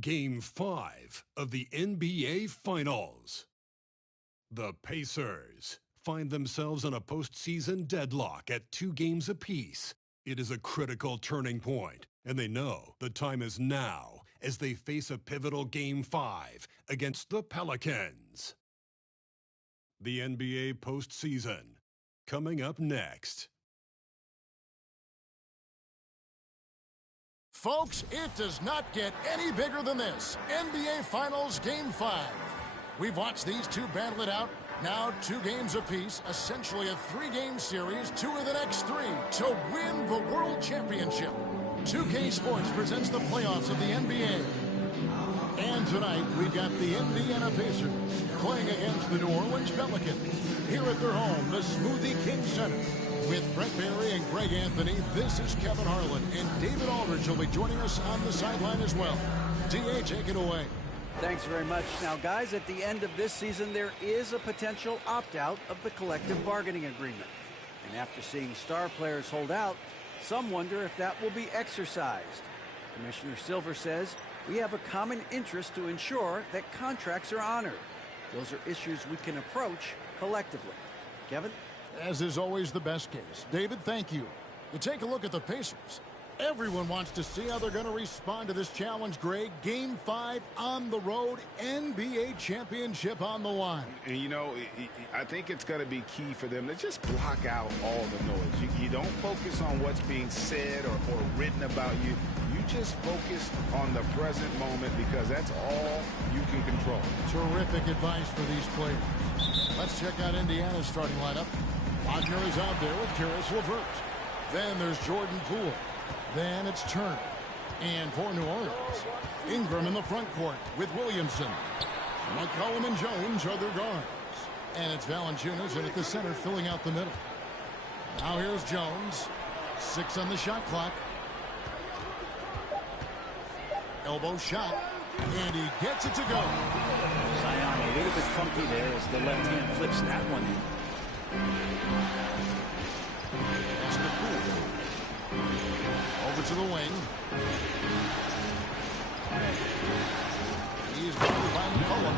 Game 5 of the NBA Finals. The Pacers find themselves in a postseason deadlock at 2 games apiece. It is a critical turning point, and they know the time is now as they face a pivotal Game 5 against the Pelicans. The NBA postseason, coming up next. Folks, it does not get any bigger than this. NBA Finals Game 5. We've watched these two battle it out. Now 2 games apiece, essentially a 3-game series, 2 of the next 3 to win the World Championship. 2K Sports presents the playoffs of the NBA. And tonight, we've got the Indiana Pacers playing against the New Orleans Pelicans here at their home, the Smoothie King Center. With Brett Barry and Greg Anthony, this is Kevin Harlan, and David Aldridge will be joining us on the sideline as well. D.A., take it away. Thanks very much. Now, guys, at the end of this season, there is a potential opt-out of the collective bargaining agreement. And after seeing star players hold out, some wonder if that will be exercised. Commissioner Silver says, we have a common interest to ensure that contracts are honored. Those are issues we can approach collectively. Kevin? As is always the best case. David, thank you. You take a look at the Pacers. Everyone wants to see how they're going to respond to this challenge, Greg. Game 5 on the road, NBA championship on the line. And, you know, I think it's going to be key for them to just block out all the noise. You don't focus on what's being said or written about you. You just focus on the present moment because that's all you can control. Terrific advice for these players. Let's check out Indiana's starting lineup. Wagner is out there with Karis LeVert. Then there's Jordan Poole. Then it's Turner. And for New Orleans, Ingram in the front court with Williamson. McCollum and Jones are their guards. And it's Valanciunas in at the center filling out the middle. Now here's Jones. 6 on the shot clock. Elbow shot. And he gets it to go. Zion a little bit funky there as the left hand flips that one in. That's the Poole. Over to the wing. He's guarded by McCollum.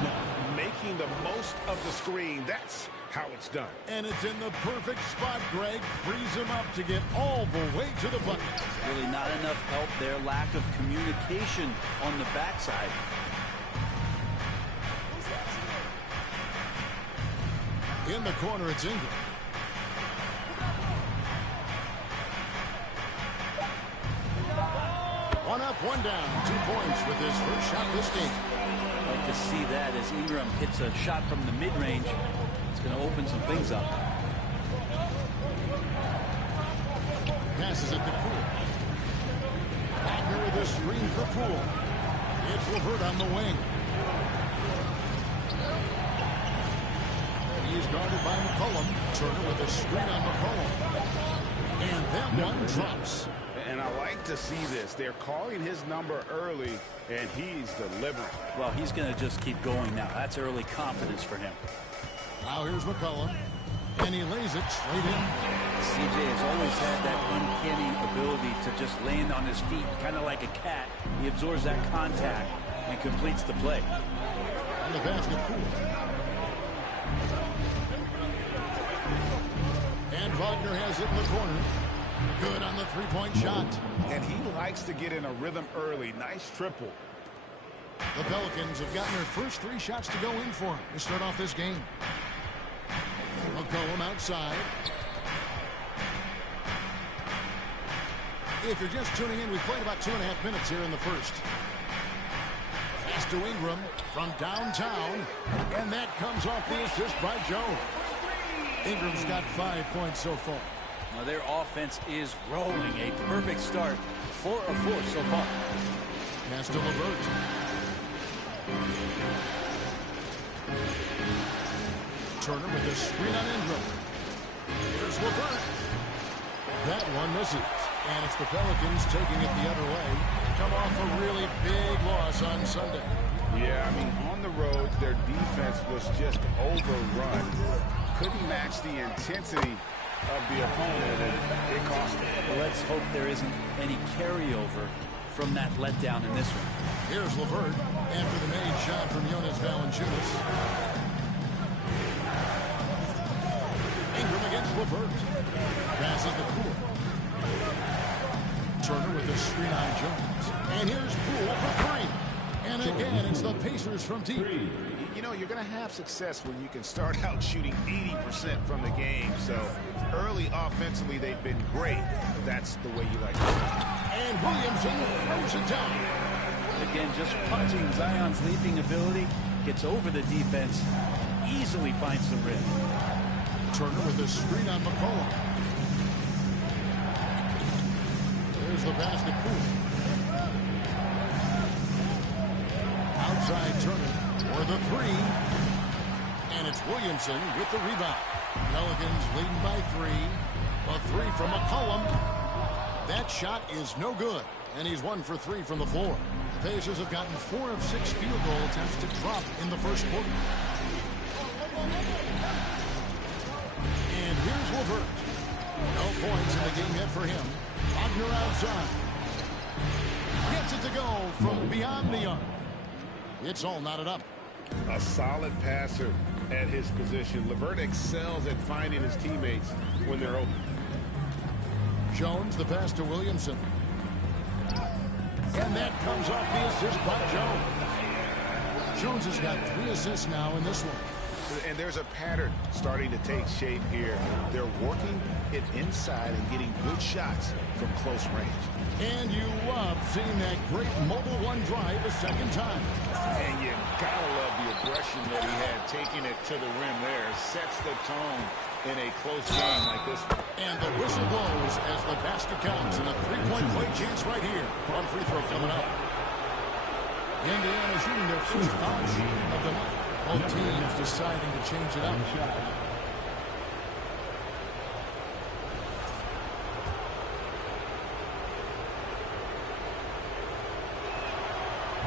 Making the most of the screen. That's how it's done. And it's in the perfect spot, Greg. Frees him up to get all the way to the bucket. Really not enough help there. Lack of communication on the backside. In the corner, it's Ingram. One up, one down. 2 points with his first shot this game. I'd like to see that as Ingram hits a shot from the mid-range. It's going to open some things up. Passes it to Poole. Wagner with a screen for Poole. It's LeVert on the wing. He's guarded by McCollum. Turner with a screen on McCollum. And that one drops. And I like to see this. They're calling his number early, and he's delivering. Well, he's going to just keep going now. That's early confidence for him. Now here's McCollum. And he lays it straight in. CJ has always had that uncanny ability to just land on his feet, kind of like a cat. He absorbs that contact and completes the play. And the basket Poole. And Wagner has it in the corner. Good on the three-point shot. And he likes to get in a rhythm early. Nice triple. The Pelicans have gotten their first 3 shots to go in for him to start off this game. McCollum outside. If you're just tuning in, we played about 2.5 minutes here in the first. Pass to Ingram from downtown. And that comes off the assist by Joe. Ingram's got 5 points so far. Now their offense is rolling. A perfect start. 4 of 4 so far. Pass to LeVert. Turner with a screen on Ingram. Here's LeVert. That one misses. And it's the Pelicans taking it the other way. Come off a really big loss on Sunday. Yeah, I mean, on the road, their defense was just overrun. Couldn't match the intensity of the opponent, and it cost them. Well, let's hope there isn't any carryover from that letdown in this one. Here's LeVert after the made shot from Jonas Valanciunas. Ingram against LeVert. Passes the Poole. Turner with a screen on Jones. And here's Poole for 3. And again, it's the Pacers from deep. You know, you're going to have success when you can start out shooting 80% from the game. So early offensively, they've been great. That's the way you like it. And Williamson throws it down. Again, just punching. Zion's leaping ability gets over the defense, easily finds the rim. Turner with a screen on McCollum. There's the basket Poole. Outside Turner for the 3. And it's Williamson with the rebound. Pelicans leading by 3. A 3 from McCollum. That shot is no good. And he's 1 for 3 from the floor. The Pacers have gotten 4 of 6 field goal attempts to drop in the first quarter. And here's LeVert. No points in the game yet for him. Wagner outside. Gets it to go from beyond the arc. It's all knotted up. A solid passer at his position. LeVert excels at finding his teammates when they're open. Jones, the pass to Williamson. And that comes off the assist by Jones. Jones has got 3 assists now in this one. And there's a pattern starting to take shape here. They're working it inside and getting good shots from close range. And you love seeing that great mobile one drive a second time. And you gotta love the aggression that he had taking it to the rim there. Sets the tone in a close game like this one. And the whistle blows as the basket counts, and a 3-point play chance right here. One free throw coming up. Indiana shooting their first foul of the night. Both teams deciding to change it up.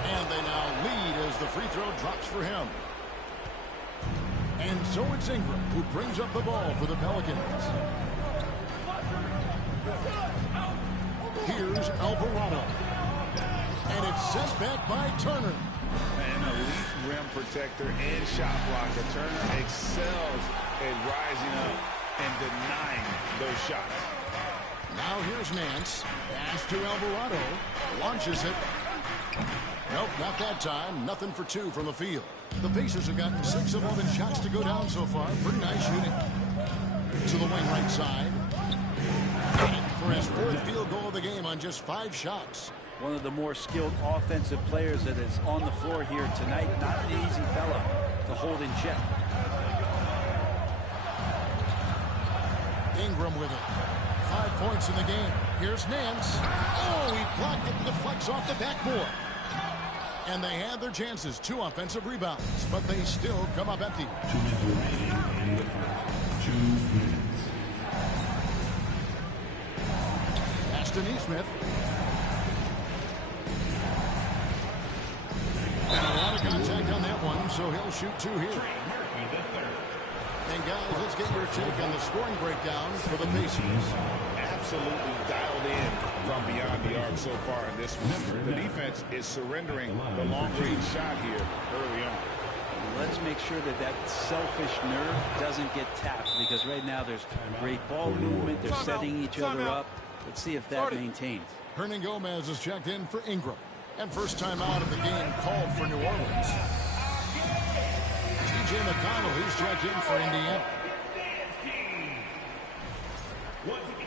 And they now lead as the free throw drops for him. And so it's Ingram who brings up the ball for the Pelicans. Here's Alvarado. And it's sent back by Turner. An elite rim protector and shot blocker. Turner excels at rising up and denying those shots. Now here's Nance. Pass to Alvarado. Launches it. Nope, not that time. Nothing for 2 from the field. The Pacers have gotten 6 of 11 shots to go down so far. Pretty nice shooting. To the wing right side. For his 4th field goal of the game on just 5 shots. One of the more skilled offensive players that is on the floor here tonight. Not an easy fella to hold in check. Ingram with it. 5 points in the game. Here's Nance. Oh, he blocked it and deflects off the backboard. And they had their chances. 2 offensive rebounds, but they still come up empty. 2 minutes remaining in the first. 2 minutes. Pass to Neesmith. And a lot of contact on that one, so he'll shoot 2 here. And guys, let's get your take on the scoring breakdown for the Pacers. Absolutely dialed in from beyond the arc so far in this one. The defense is surrendering the long-range shot here early on. Let's make sure that that selfish nerve doesn't get tapped, because right now there's great ball movement. They're setting each other up. Let's see if that maintains. Hernan Gomez is checked in for Ingram. And first time out of the game called for New Orleans. T.J. McConnell, he's checked in for Indiana.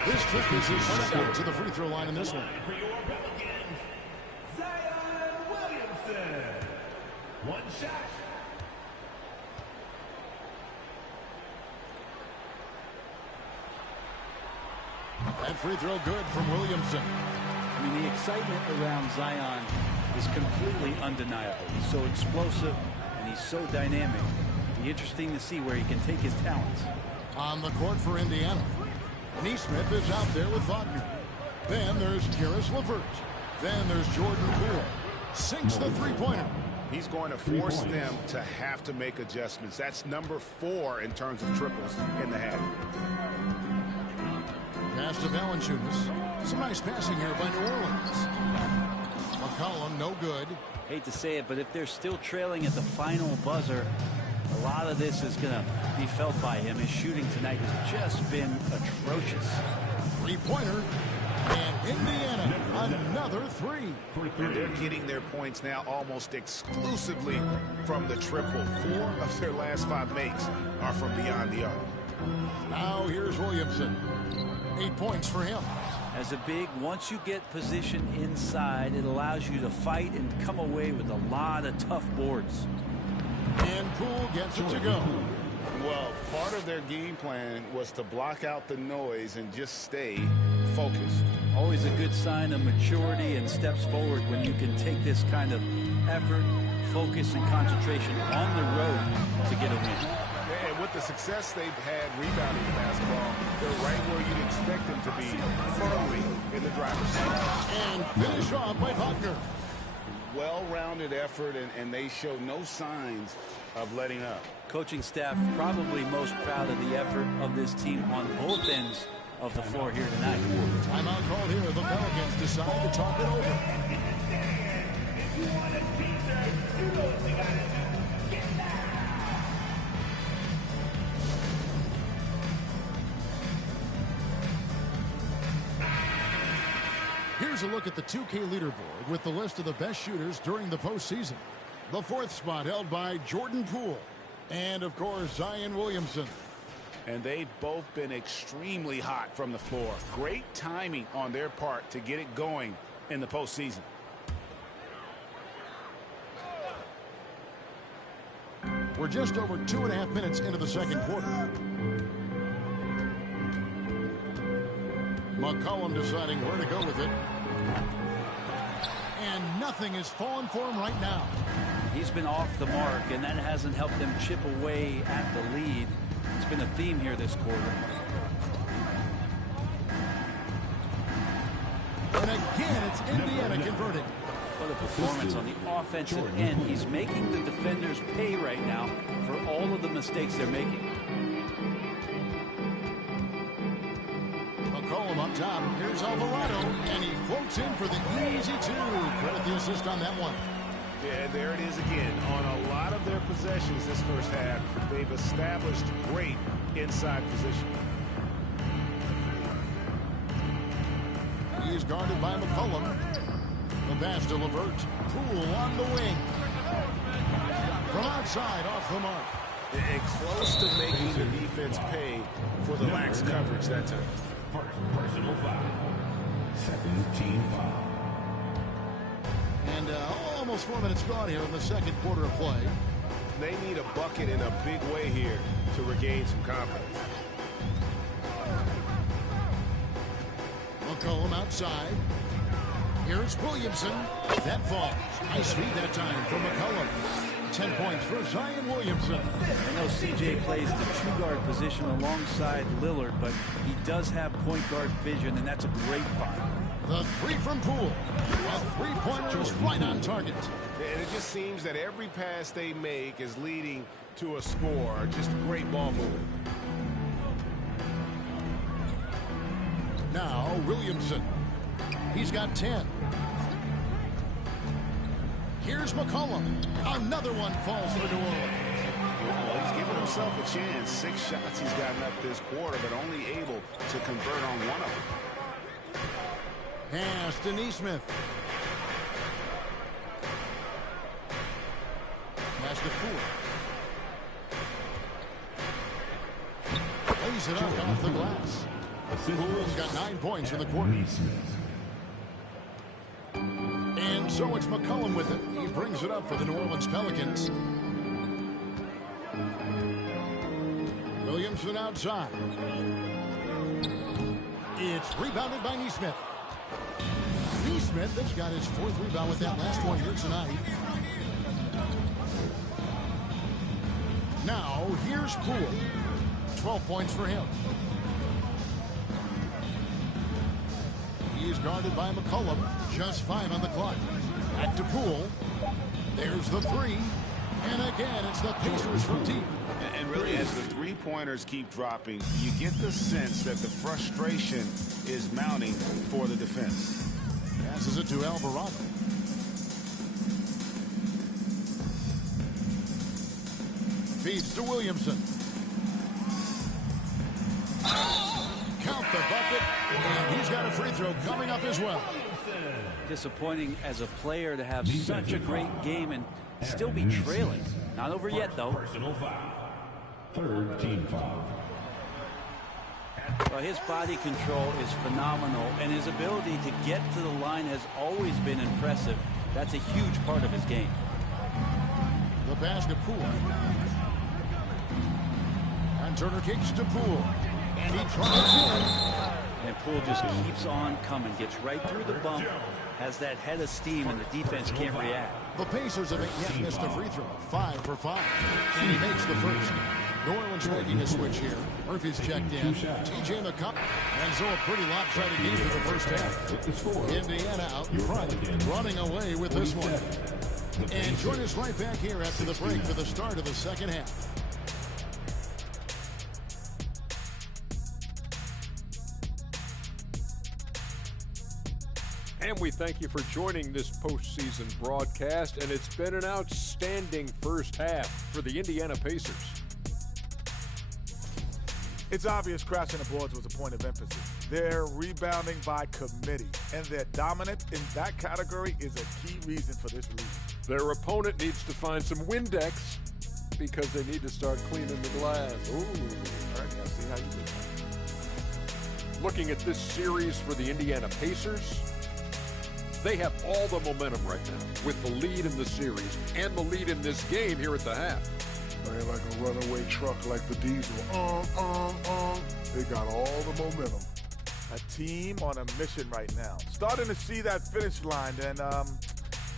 This trip is his second to the free throw line in this one. One shot. That free throw good from Williamson. I mean, the excitement around Zion is completely undeniable. He's so explosive and he's so dynamic. It'll be interesting to see where he can take his talents. On the court for Indiana, Neesmith is out there with Wagner. Then there's Karis LeVert. Then there's Jordan Poole. Sinks the three-pointer. He's going to force them to have to make adjustments. That's number 4 in terms of triples in the half. Pass to Valanciunas. Some nice passing here by New Orleans. McCollum, no good. Hate to say it, but if they're still trailing at the final buzzer, a lot of this is going to be felt by him. His shooting tonight has just been atrocious. Three-pointer. And Indiana, another three. And they're getting their points now almost exclusively from the triple. 4 of their last 5 makes are from beyond the arc. Now here's Williamson. 8 points for him. As a big, once you get position inside, it allows you to fight and come away with a lot of tough boards. And Poole gets it to go. Well, part of their game plan was to block out the noise and just stay focused. Always a good sign of maturity and steps forward when you can take this kind of effort, focus, and concentration on the road to get a win. And with the success they've had rebounding the basketball, they're right where you'd expect them to be, firmly in the driver's seat. And finish off by Wagner. Well-rounded effort, and they show no signs of letting up. Coaching staff probably most proud of the effort of this team on both ends of the floor here tonight. Timeout called here. The Pelicans decide to talk it over. Here's a look at the 2K leaderboard with the list of the best shooters during the postseason. The 4th spot held by Jordan Poole. And, of course, Zion Williamson. And they've both been extremely hot from the floor. Great timing on their part to get it going in the postseason. We're just over 2.5 minutes into the second quarter. McCollum deciding where to go with it. And nothing is falling for him right now. He's been off the mark, and that hasn't helped them chip away at the lead. It's been a theme here this quarter. And again, it's Indiana converting. What a performance on the offensive end. He's making the defenders pay right now for all of the mistakes they're making. McCollum up top. Here's Alvarado, and he floats in for the easy 2. Credit the assist on that one. Yeah, there it is again. On a lot of their possessions this first half, they've established great inside position. He is guarded by McCollum. The pass to LeVert. Poole on the wing. From outside, off the mark. And close to making the defense pay for the lax coverage that time. Personal foul. Second team foul. And almost 4 minutes gone here in the second quarter of play. They need a bucket in a big way here to regain some confidence. McCollum outside. Here's Williamson. That falls. Nice feed that time from McCollum. 10 points for Zion Williamson. I know CJ plays the 2-guard position alongside Lillard, but he does have point guard vision, and that's a great find. The 3 from Poole. A 3-pointer is right on target. And it just seems that every pass they make is leading to a score. Just great ball movement. Now, Williamson. He's got 10. Here's McCollum. Another one falls for New Orleans. Well, he's given himself a chance. 6 shots he's gotten up this quarter, but only able to convert on one of them. Pass to Neesmith. Pass to Poole. Lays it up off the glass. Poole's got 9 points in the quarter. And so it's McCollum with it. He brings it up for the New Orleans Pelicans. Williamson outside. It's rebounded by Neesmith. Neesmith has got his 4th rebound with that last one here tonight. Now, here's Poole. 12 points for him. He's guarded by McCollum. Just 5 on the clock. Back to Poole. There's the 3. And again, it's the Pacers from deep. And really, as the three-pointers keep dropping, you get the sense that the frustration is mounting for the defense. Passes it to Alvarado. Feeds to Williamson. Count the bucket, and he's got a free throw coming up as well. Disappointing as a player to have such a great game and still be trailing. Not over yet, though. Personal foul. 3rd team foul. Well, his body control is phenomenal, and his ability to get to the line has always been impressive. That's a huge part of his game. The pass to Poole. And Turner kicks to Poole. And he tries in. And Poole just keeps on coming, gets right through the bump, has that head of steam, and the defense can't react. The Pacers have yet missed a free throw. 5 for 5. And he makes the first. New Orleans making a switch here. Murphy's checked in. T.J. McCollum. And so a pretty lopsided game for the first half. Indiana out in front, running away with this one. And join us right back here after the break for the start of the second half. And we thank you for joining this postseason broadcast, and it's been an outstanding first half for the Indiana Pacers. It's obvious crashing the boards was a point of emphasis. They're rebounding by committee, and they're dominant in that category is a key reason for this lead. Their opponent needs to find some Windex because they need to start cleaning the glass. Ooh, Ernie, I see how you did that. Looking at this series for the Indiana Pacers, they have all the momentum right now with the lead in the series and the lead in this game here at the half. Man, like a runaway truck like the diesel. They got all the momentum. A team on a mission right now. Starting to see that finish line, and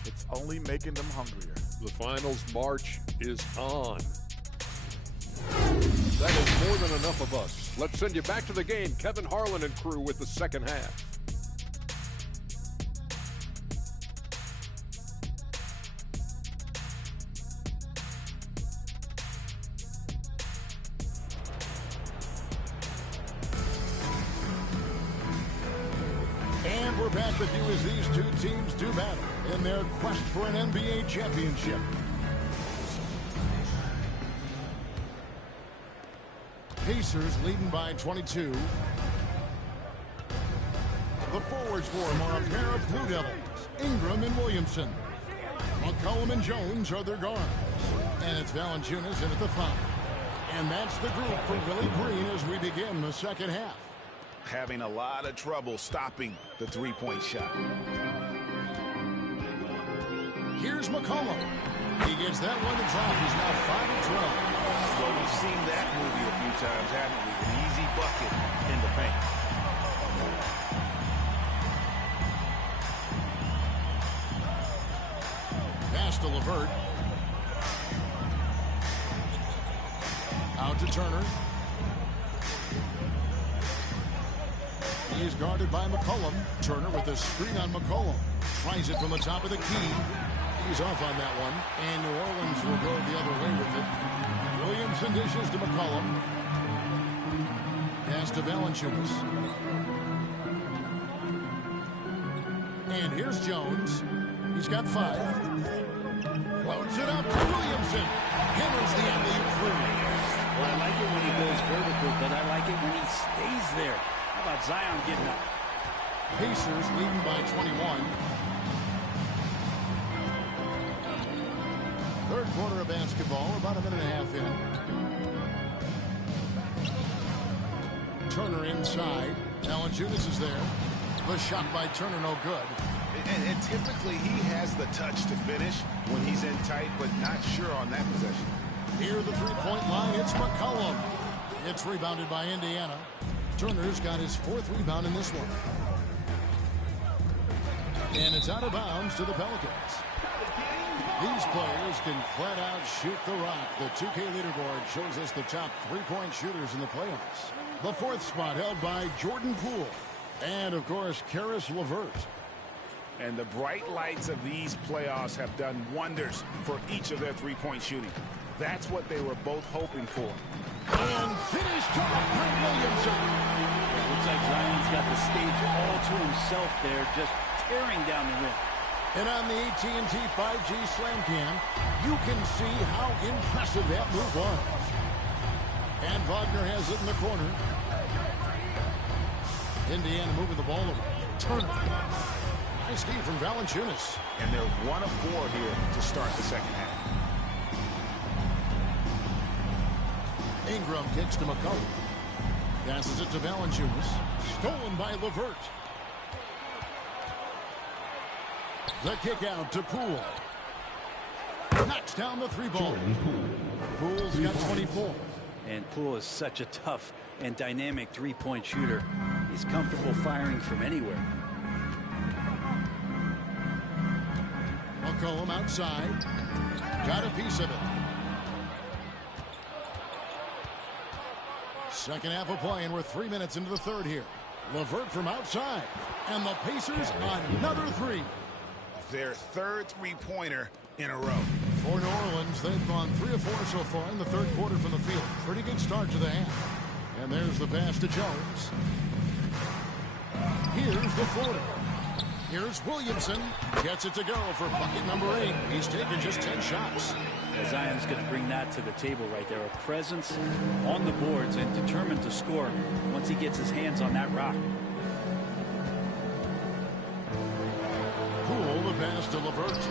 it's only making them hungrier. The finals march is on. That is more than enough of us. Let's send you back to the game. Kevin Harlan and crew with the second half. And we're back with you as these two teams do battle in their quest for an NBA championship. Pacers leading by 22. The forwards for them are a pair of Blue Devils, Ingram and Williamson. McCollum and Jones are their guards. And it's Valanciunas in at the 5. And that's the group for Willie Green as we begin the second half. Having a lot of trouble stopping the three-point shot. Here's McCollum. He gets that one to drop. He's now 5 of 12. Well, we've seen that movie a few times, haven't we? An easy bucket in the paint. Pass to LeVert. Out to Turner. He's guarded by McCollum. Turner with a screen on McCollum. Tries it from the top of the key. He's off on that one. And New Orleans will go the other way with it. Williamson dishes to McCollum. Pass to Valanciunas. And here's Jones. He's got 5. Floats it up to Williamson. Hammers the alley-oop through. Well, I like it when he goes vertical, but I like it when he stays there. How about Zion getting up? Pacers leading by 21. Third quarter of basketball, about a minute and a half in. Turner inside. Valanciunas is there. The shot by Turner, no good. And typically he has the touch to finish when he's in tight, but not sure on that possession. Near the three-point line, it's McCollum. It's rebounded by Indiana. Turner's got his 4th rebound in this one. And it's out of bounds to the Pelicans. These players can flat out shoot the rock. The 2K leaderboard shows us the top 3-point shooters in the playoffs. The 4th spot held by Jordan Poole. And, of course, Karis LeVert. And the bright lights of these playoffs have done wonders for each of their 3-point shooting. That's what they were both hoping for. And finished off by Williamson. It looks like Zion's got the stage all to himself there, just tearing down the rim. And on the AT&T 5G Slam Cam, you can see how impressive that move was. And Wagner has it in the corner. Indiana moving the ball around. Turner. Nice D from Valanciunas. And they're 1 of 4 here to start the second half. Ingram kicks to McCollum. Passes it to Valanciunas. Stolen by LeVert. The kick out to Poole. Knocks down the 3-ball. Poole's got 24. And Poole is such a tough and dynamic 3-point shooter. He's comfortable firing from anywhere. McCollum outside. Got a piece of it. Second half of play, and we're 3 minutes into the third here. LeVert from outside. And the Pacers another 3. Their 3rd 3-pointer in a row. For New Orleans, they've gone 3 of 4 so far in the third quarter from the field. Pretty good start to the half. And there's the pass to Jones. Here's the floater. Here's Williamson. Gets it to go for bucket number 8. He's taken just 10 shots. Zion's going to bring that to the table right there. A presence on the boards and determined to score once he gets his hands on that rock. Poole, the pass to LeVert.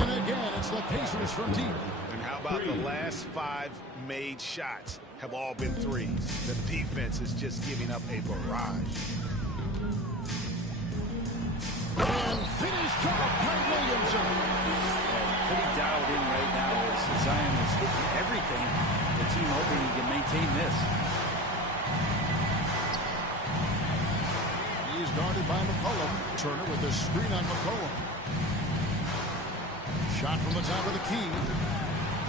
And again, it's the Pacers from deep. And how about the last 5 made shots have all been threes? The defense is just giving up a barrage. And finished off by Williamson. Pretty dialed in right now as Zion is hitting everything. The team hoping he can maintain this. He's guarded by McCollum. Turner with the screen on McCollum. Shot from the top of the key.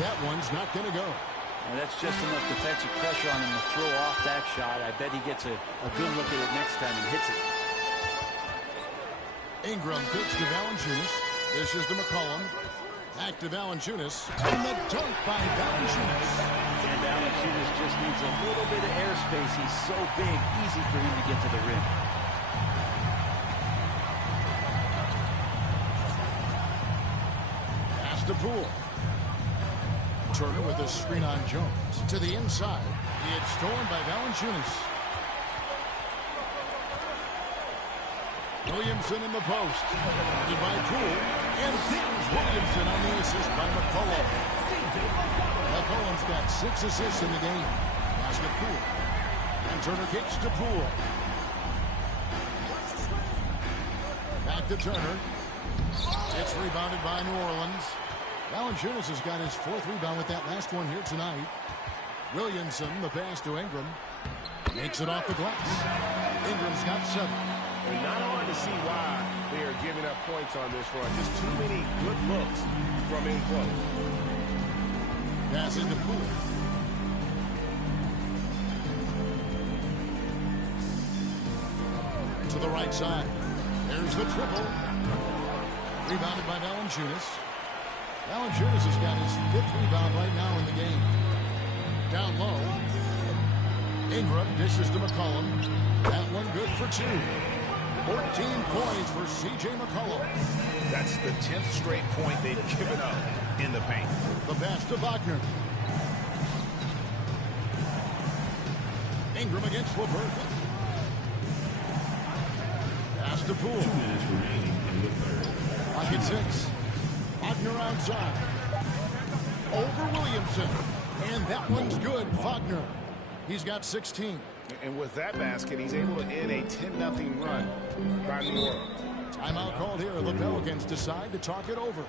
That one's not going to go. And that's just enough defensive pressure on him to throw off that shot. I bet he gets a good look at it next time and hits it. Ingram kicks to Valanciunas. Dishes to McCollum. Back to Valanciunas. And the dunk by Valanciunas. And Valanciunas just needs a little bit of airspace. He's so big, easy for him to get to the rim. Pass to Poole. Turner with the screen on Jones. To the inside. It's stolen by Valanciunas. Williamson in the post. Guarded by Poole. And there's Williamson on the assist by McCollum. McCollum's got 6 assists in the game. Pass to Poole. And Turner kicks to Poole. Back to Turner. It's rebounded by New Orleans. Valanciunas has got his 4th rebound with that last one here tonight. Williamson, the pass to Ingram. Makes it off the glass. Ingram's got 7. And not hard to see why they are giving up points on this run. Just too many good looks from in close. Pass into Poole. To the right side. There's the triple. Rebounded by Valanciunas. Valanciunas has got his 5th rebound right now in the game. down low. Ingram dishes to McCollum. That one good for 2. 14 points for C.J. McCollum. That's the 10th straight point they've given up in the paint. The pass to Wagner. Ingram against LeVert. Pass to Poole. 2 minutes remaining in the third. Pocket 6. Wagner outside. Over Williamson. And that one's good. Wagner. He's got 16. And with that basket, he's able to end a 10-0 run by New Orleans. Timeout called here. The Pelicans decide to talk it over.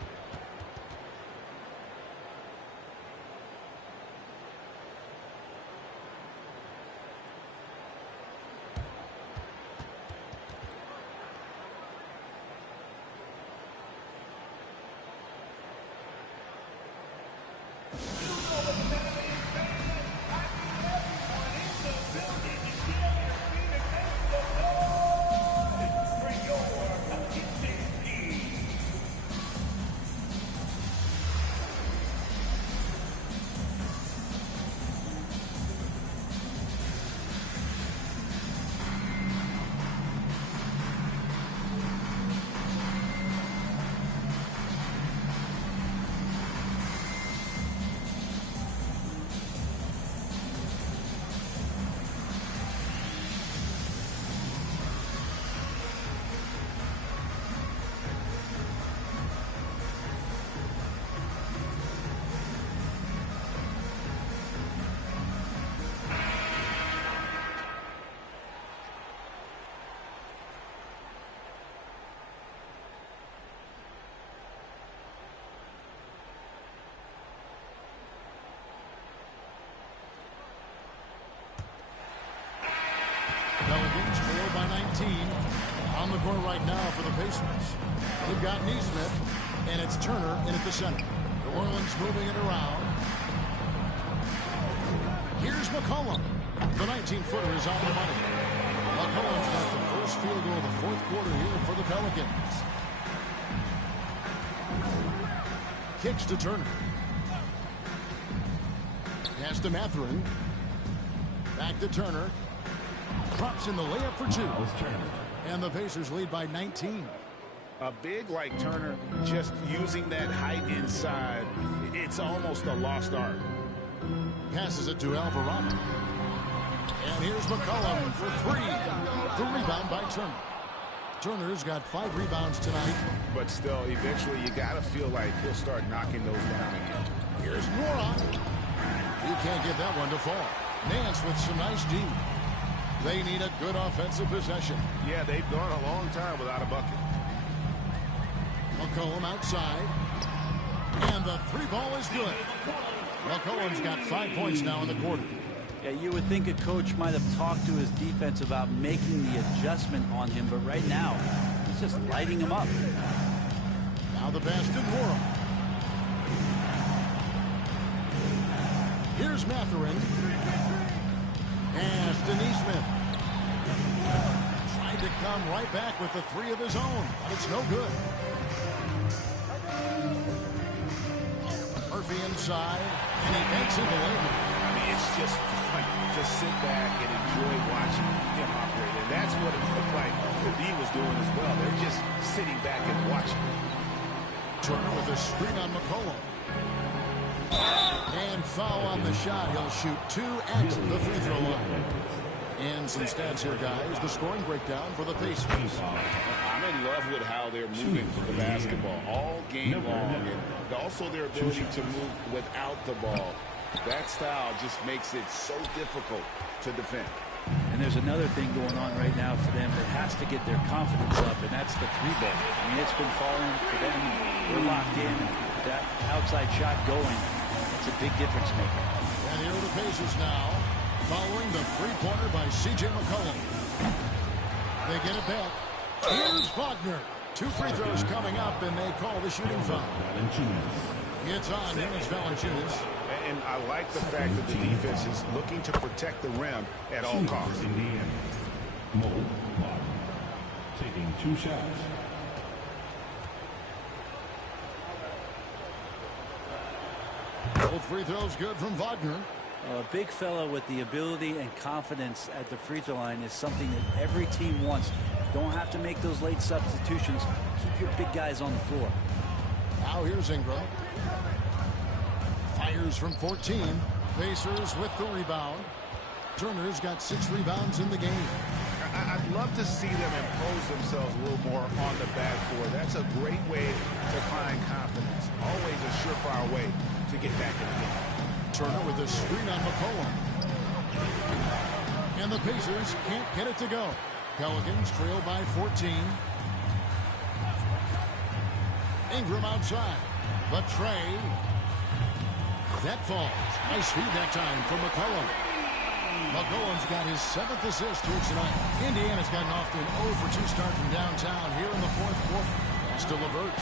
Pelicans trail by 19. On the court right now for the Pacers. They've got Neesmith, and it's Turner in at the center. New Orleans moving it around. Here's McCollum. The 19-footer is on the money. McCollum's got the first field goal of the fourth quarter here for the Pelicans. Kicks to Turner. Pass to Mathurin. Back to Turner. Drops in the layup for 2. And the Pacers lead by 19. A big like Turner, just using that height inside, it's almost a lost art. Passes it to Alvarado. And here's McCollum for 3. The rebound by Turner. Turner's got 5 rebounds tonight. But still, eventually you got to feel like he'll start knocking those down again. Here's Nora. He can't get that one to fall. Nance with some nice D. They need a good offensive possession. Yeah, they've gone a long time without a bucket. McCollum outside. And the 3-ball is good. McCollum's got 5 points now in the quarter. Yeah, you would think a coach might have talked to his defense about making the adjustment on him, but right now, he's just lighting him up. Now the pass to Nora. Here's Mathurin. Pass to Neesmith. Tried to come right back with the 3 of his own, but it's no good. Murphy inside, and he makes it the layup. I mean, it's just fun to sit back and enjoy watching him operate. And that's what it looked like the D was doing as well. They're just sitting back and watching. Turner with a screen on McCollum. And foul on the shot. He'll shoot 2 at the free throw line. And some stats here, guys. The scoring breakdown for the Pacers. I'm in love with how they're moving the basketball all game long. And also their ability to move without the ball. That style just makes it so difficult to defend. And there's another thing going on right now for them that has to get their confidence up, and that's the 3-ball. I mean, it's been falling for them. They're locked in. That outside shot going. It's a big difference maker. And here are the Pacers now, following the 3-pointer by C.J. McCollum. They get it back. Here's Wagner. 2 free throws coming up, and they call the shooting foul. It's on. Here's Valanciunas. And I like the fact that the defense is looking to protect the rim at all costs. Taking 2 shots. Both free throws good from Wagner. A big fella with the ability and confidence at the free throw line is something that every team wants. Don't have to make those late substitutions. Keep your big guys on the floor. Now here's Ingram. Fires from 14. Pacers with the rebound. Turner's got 6 rebounds in the game. I'd love to see them impose themselves a little more on the backboard. That's a great way to find confidence. Always a surefire way to get back in the game. Turner with a screen on McCollum. And the Pacers can't get it to go. Pelicans trail by 14. Ingram outside. The tray. That falls. Nice feed that time from McCollum. McCollum's got his 7th assist here tonight. Indiana's gotten off to an 0 for 2 start from downtown here in the 4th quarter. That's to LeVert.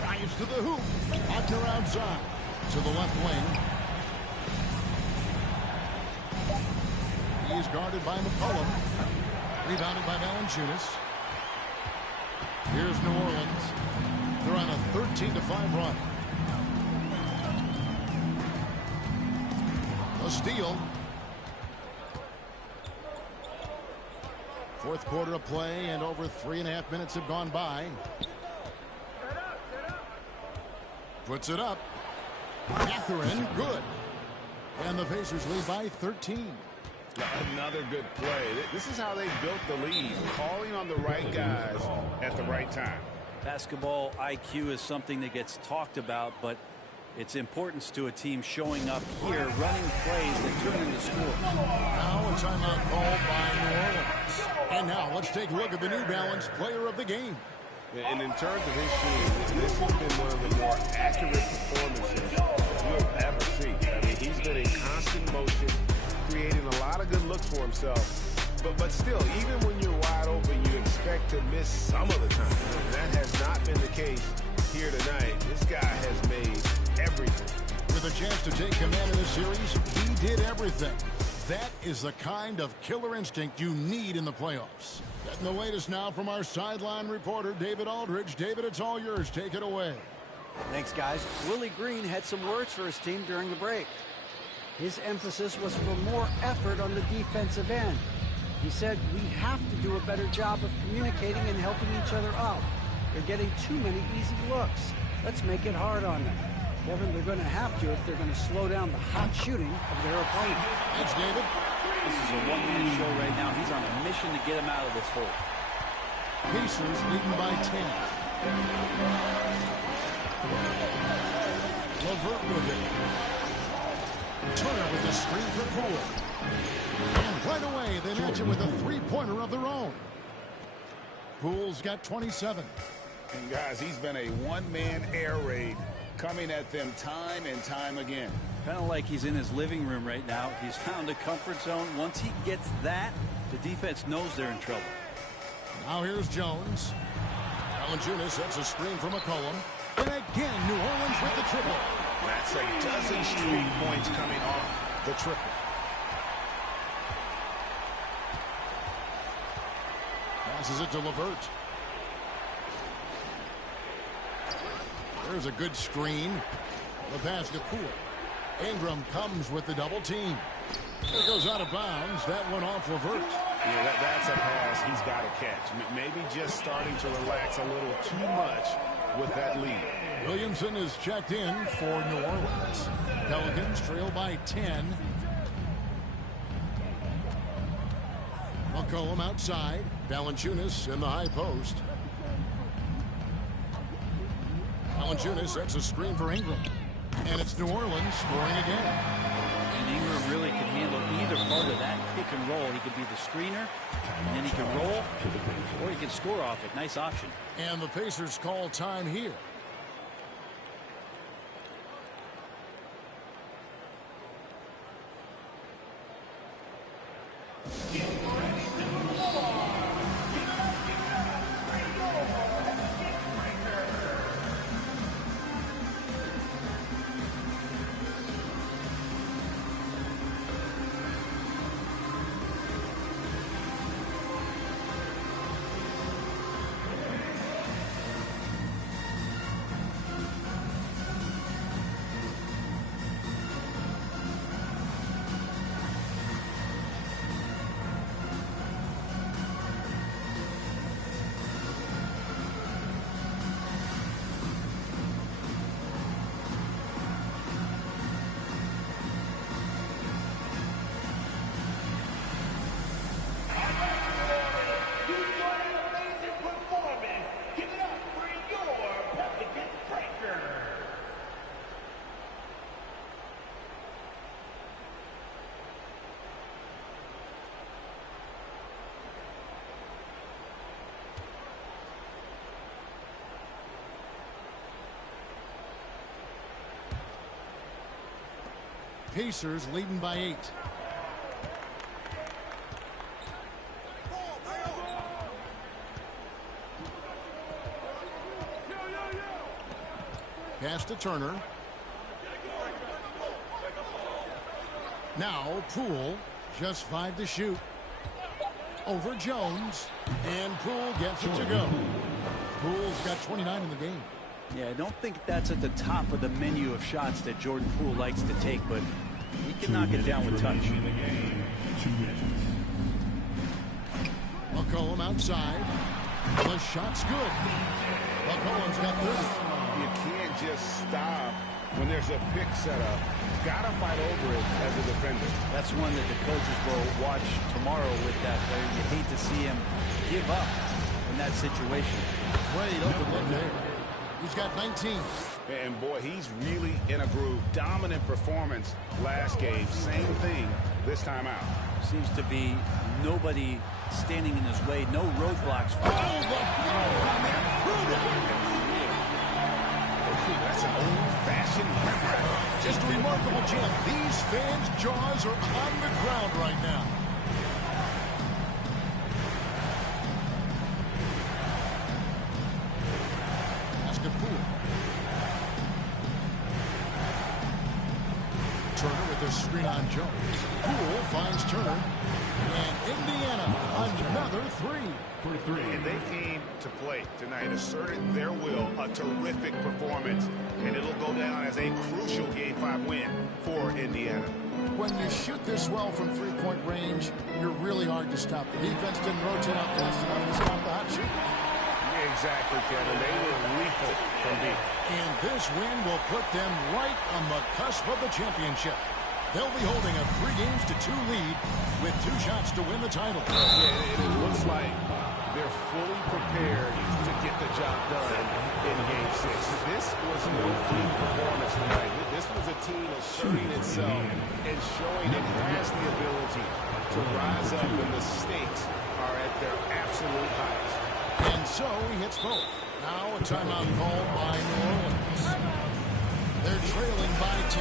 Drives to the hoop. Wagner outside. To the left wing. He's guarded by McCollum. Rebounded by Valanciunas. Here's New Orleans. They're on a 13-5 run. A steal. 4th quarter of play, and over 3.5 minutes have gone by. Puts it up. Catherine, good. And the Pacers lead by 13. Another good play. This is how they built the lead, calling on the right guys at the right time. Basketball IQ is something that gets talked about, but its importance to a team showing up here, running plays that turn into scores. Now a timeout called by New Orleans. And now let's take a look at the New Balance player of the game. And in terms of his shooting, this has been one of the more accurate performances you'll ever see. I mean, he's been in constant motion, creating a lot of good looks for himself. But still, even when you're wide open, you expect to miss some of the time. And that has not been the case here tonight. This guy has made everything. With a chance to take command of the series, he did everything. That is the kind of killer instinct you need in the playoffs. Getting the latest now from our sideline reporter, David Aldridge. David, it's all yours. Take it away. Thanks, guys. Willie Green had some words for his team during the break. His emphasis was for more effort on the defensive end. He said, we have to do a better job of communicating and helping each other out. They're getting too many easy looks. Let's make it hard on them. Kevin, they're going to have to if they're going to slow down the hot shooting of their opponent. Thanks, David. This is a one-man show right now. He's on a mission to get him out of this hole. Pacers leading by 10. LeVert with it. Turner with the screen for Poole. And right away, they match it with a three-pointer of their own. Poole's got 27. And guys, he's been a one-man air raid coming at them time and time again. Kind of like he's in his living room right now. He's found a comfort zone. Once he gets that, the defense knows they're in trouble. Now here's Jones. Valanciunas sets a screen for McCollum. And again, New Orleans with the triple. That's a dozen straight points coming off the triple. Passes it to LeVert. There's a good screen. The pass to Poole. Ingram comes with the double team. It goes out of bounds. That went off LeVert. Yeah, that's a pass he's got to catch. Maybe just starting to relax a little too much with that lead. Williamson is checked in for New Orleans. Pelicans trail by 10. McCollum outside. Valanciunas in the high post. Valanciunas sets a screen for Ingram. And it's New Orleans scoring again. And Ingram really can handle either part of that pick and roll. He could be the screener, and then he can roll, or he can score off it. Nice option. And the Pacers call time here. Pacers leading by 8. Pass to Turner. Now Poole, just 5 to shoot. Over Jones, and Poole gets it to go. Poole's got 29 in the game. Yeah, I don't think that's at the top of the menu of shots that Jordan Poole likes to take, but he can knock it down with touch. McCollum outside. The shot's good. McCollum's got 30. You can't just stop when there's a pick set up. Gotta fight over it as a defender. That's one that the coaches will watch tomorrow with that player. You hate to see him give up in that situation. Great open look there. He's got 19. And boy, he's really in a groove. Dominant performance last game. Same thing this time out. Seems to be nobody standing in his way. No roadblocks. That's an old-fashioned rip. Just a remarkable jump. These fans' jaws are on the ground right now. That's the Poole. Turner with the screen on Jones. Poole finds Turner. And Indiana, another 3. And they came to play tonight, asserted their will, a terrific performance, and it'll go down as a crucial Game 5 win for Indiana. When you shoot this well from three-point range, you're really hard to stop. The defense didn't rotate out fast enough to stop the hot shoot. Exactly, Kevin. They were lethal from deep. And this win will put them right on the cusp of the championship. They'll be holding a 3-2 lead with 2 shots to win the title. And it looks like they're fully prepared to get the job done in Game 6. This was no fluke performance tonight. This was a team asserting itself and showing it has the ability to rise up when the stakes are at their absolute highest. And so he hits both. Now a timeout called by New Orleans. They're trailing by 10.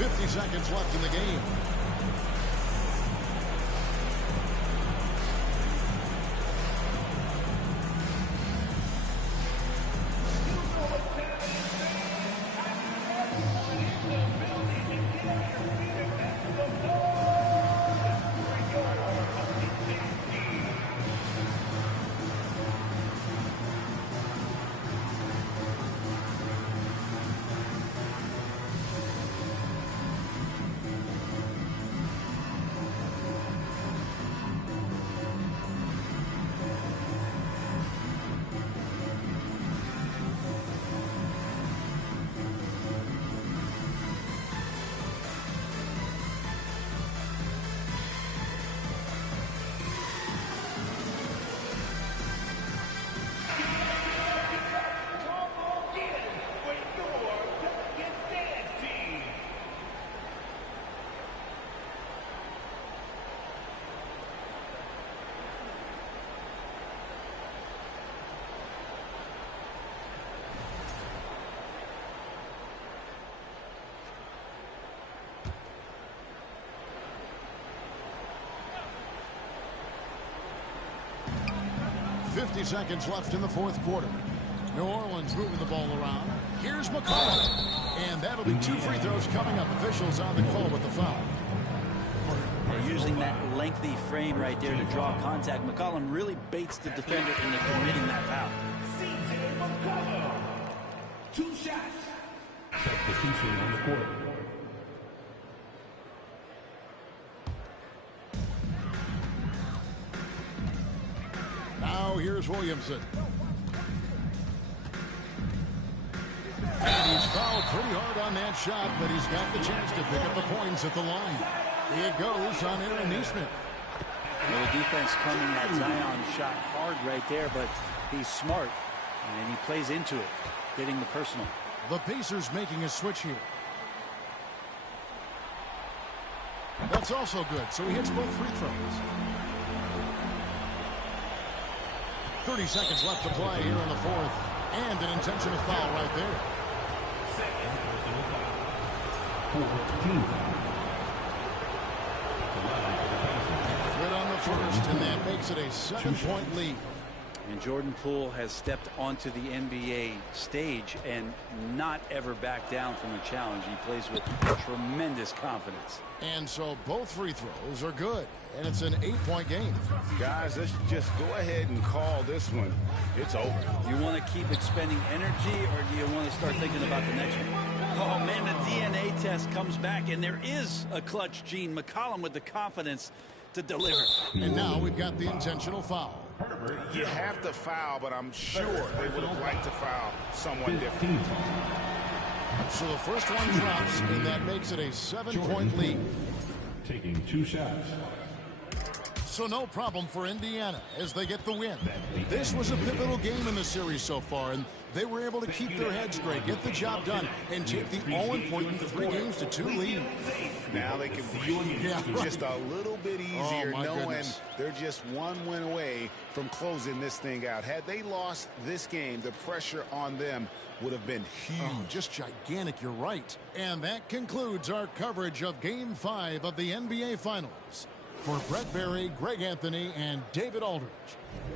50 seconds left in the game. .50 seconds left in the fourth quarter. New Orleans moving the ball around. Here's McCollum. And that'll be 2 free throws coming up. Officials on the call with the foul. They're using that lengthy frame right there to draw contact. McCollum really baits the defender into committing that foul. 2 shots. Substitution on the court. Now here's Williamson. And he's fouled pretty hard on that shot, but he's got the chance to pick up the points at the line. It goes on Aaron Neesmith. Well, the defense coming at Zion shot hard right there, but he's smart, and he plays into it, getting the personal. The Pacers making a switch here. That's also good, so he hits both free throws. 30 seconds left to play here in the fourth. And an intentional foul right there. team foul. Quit on the first, and that makes it a 7-point lead. And Jordan Poole has stepped onto the NBA stage and not ever backed down from a challenge. He plays with tremendous confidence. And so both free throws are good, and it's an 8-point game. Guys, let's just go ahead and call this one. It's over. You want to keep expending energy, or do you want to start thinking about the next one? Oh, man, the DNA test comes back, and there is a clutch gene. McCollum with the confidence to deliver. And now we've got the intentional foul. You have to foul, but I'm sure they would have liked to foul someone different. So the first one drops, and that makes it a 7-point lead. Taking 2 shots. So no problem for Indiana as they get the win. This was a pivotal game in the series so far, and they were able to keep their heads straight, get the job done, and take the all-important 3-2 lead. Now they can breathe just a little bit easier, knowing they're just one win away from closing this thing out. Had they lost this game, the pressure on them would have been huge. Oh, just gigantic, you're right. And that concludes our coverage of Game 5 of the NBA Finals. For Brett Berry, Greg Anthony, and David Aldridge,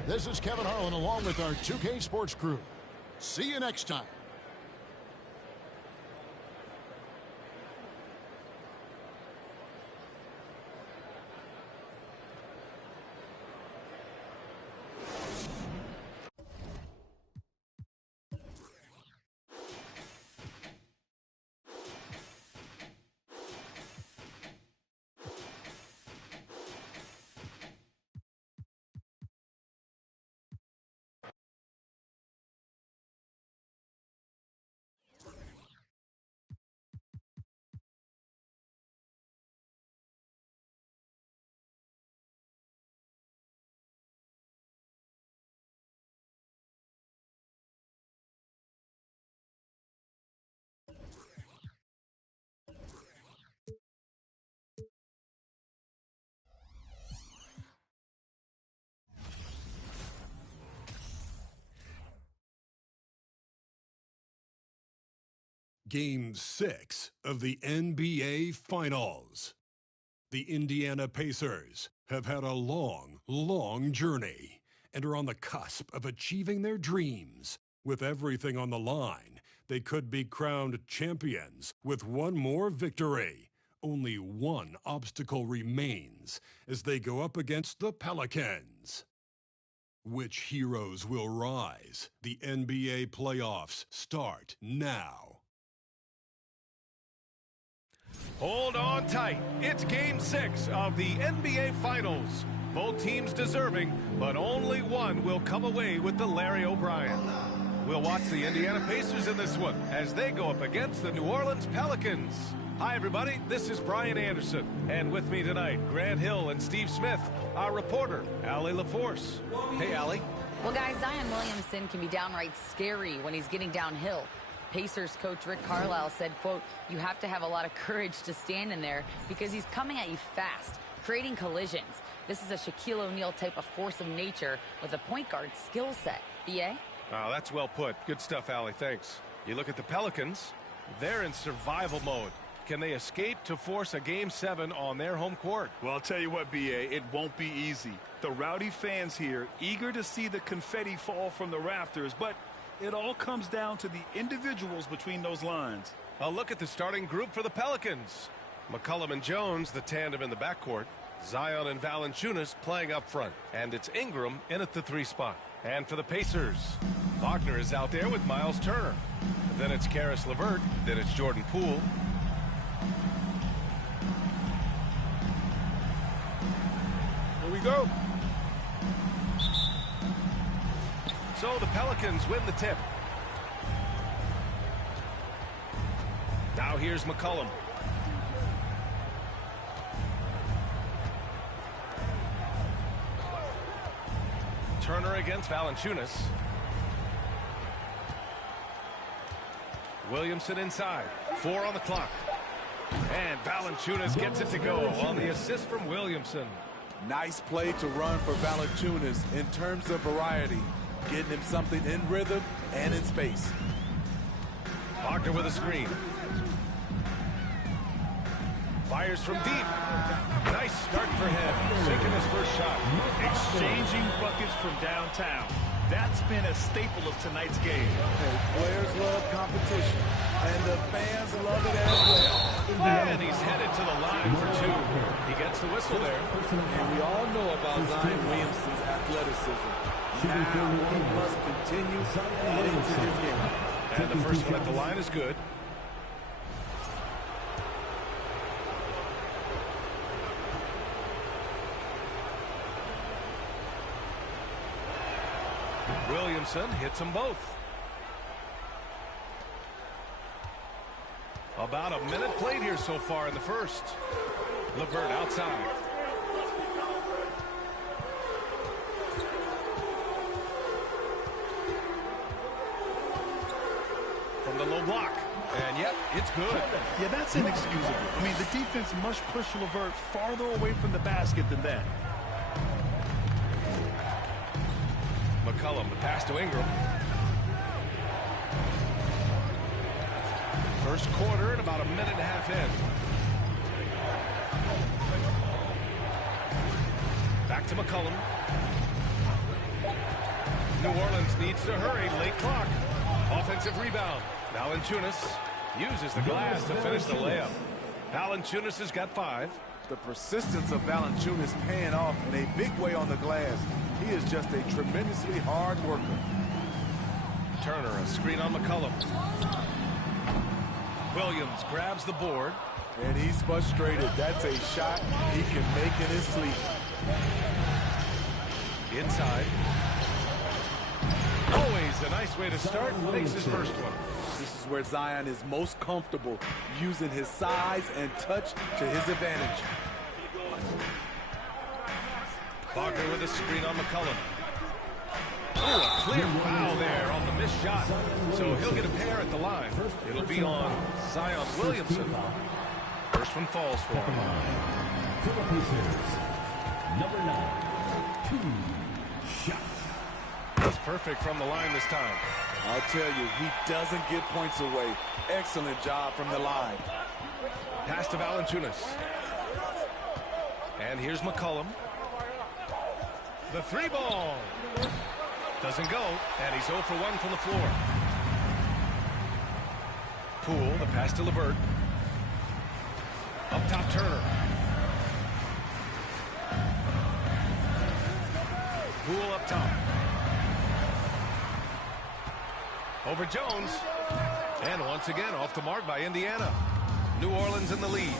this is Kevin Harlan along with our 2K Sports crew. See you next time. Game 6 of the NBA Finals. The Indiana Pacers have had a long, long journey and are on the cusp of achieving their dreams. With everything on the line, they could be crowned champions with one more victory. Only one obstacle remains as they go up against the Pelicans. Which heroes will rise? The NBA playoffs start now. Hold on tight. It's Game 6 of the NBA Finals. Both teams deserving, but only one will come away with the Larry O'Brien. We'll watch the Indiana Pacers in this one as they go up against the New Orleans Pelicans. Hi, everybody. This is Brian Anderson. And with me tonight, Grant Hill and Steve Smith, our reporter, Allie LaForce. Hey, Allie. Well, guys, Zion Williamson can be downright scary when he's getting downhill. Pacers coach Rick Carlisle said, quote, "You have to have a lot of courage to stand in there because he's coming at you fast, creating collisions. This is a Shaquille O'Neal type of force of nature with a point guard skill set." BA? Oh, that's well put. Good stuff, Allie. Thanks. You look at the Pelicans, they're in survival mode. Can they escape to force a Game 7 on their home court? Well, I'll tell you what, BA, it won't be easy. The rowdy fans here, eager to see the confetti fall from the rafters, but it all comes down to the individuals between those lines. A look at the starting group for the Pelicans. McCollum and Jones, the tandem in the backcourt. Zion and Valanciunas playing up front. And it's Ingram in at the 3 spot. And for the Pacers, Wagner is out there with Miles Turner. Then it's Karis LeVert. Then it's Jordan Poole. Here we go. So the Pelicans win the tip. Now here's McCollum. Turner against Valanciunas. Williamson inside. 4 on the clock. And Valanciunas gets it to go on the assist from Williamson. Nice play to run for Valanciunas in terms of variety. Getting him something in rhythm and in space. Wagner with a screen. Fires from deep. Nice start for him. Sinking his first shot. Exchanging buckets from downtown. That's been a staple of tonight's game. Hey, players love competition, and the fans love it as well. And he's headed to the line for two. He gets the whistle there. And we all know about Zion Williamson's athleticism. Now he must continue heading to this game. And the first one at the line is good. Williamson hits them both. About a minute played here so far in the first. LeVert outside. From the low block. And yep, it's good. Yeah, that's inexcusable. I mean, the defense must push LeVert farther away from the basket than that. McCollum, the pass to Ingram. First quarter and about a minute and a half in. Back to McCollum. New Orleans needs to hurry. Late clock. Offensive rebound. Valanciunas uses the glass to finish the layup. Valanciunas has got 5. The persistence of Valanciunas paying off in a big way on the glass. He is just a tremendously hard worker. Turner, a screen on McCollum. Williams grabs the board. And he's frustrated. That's a shot he can make in his sleep. Inside. Always a nice way to start. Makes his first one. This is where Zion is most comfortable, using his size and touch to his advantage. Wagner with a screen on McCollum. Oh, a clear foul there on the missed shot. So he'll get a pair at the line. It'll be on Zion Williamson. First one falls for him. For the Pacers, number 9, 2 shots. He's perfect from the line this time. I'll tell you, he doesn't get points away. Excellent job from the line. Pass to Valanciunas. And here's McCollum. The 3 ball. Doesn't go, and he's 0 for 1 from the floor. Poole, the pass to LeVert. Up top, Turner. Poole up top. Over Jones. And once again, off the mark by Indiana. New Orleans in the lead.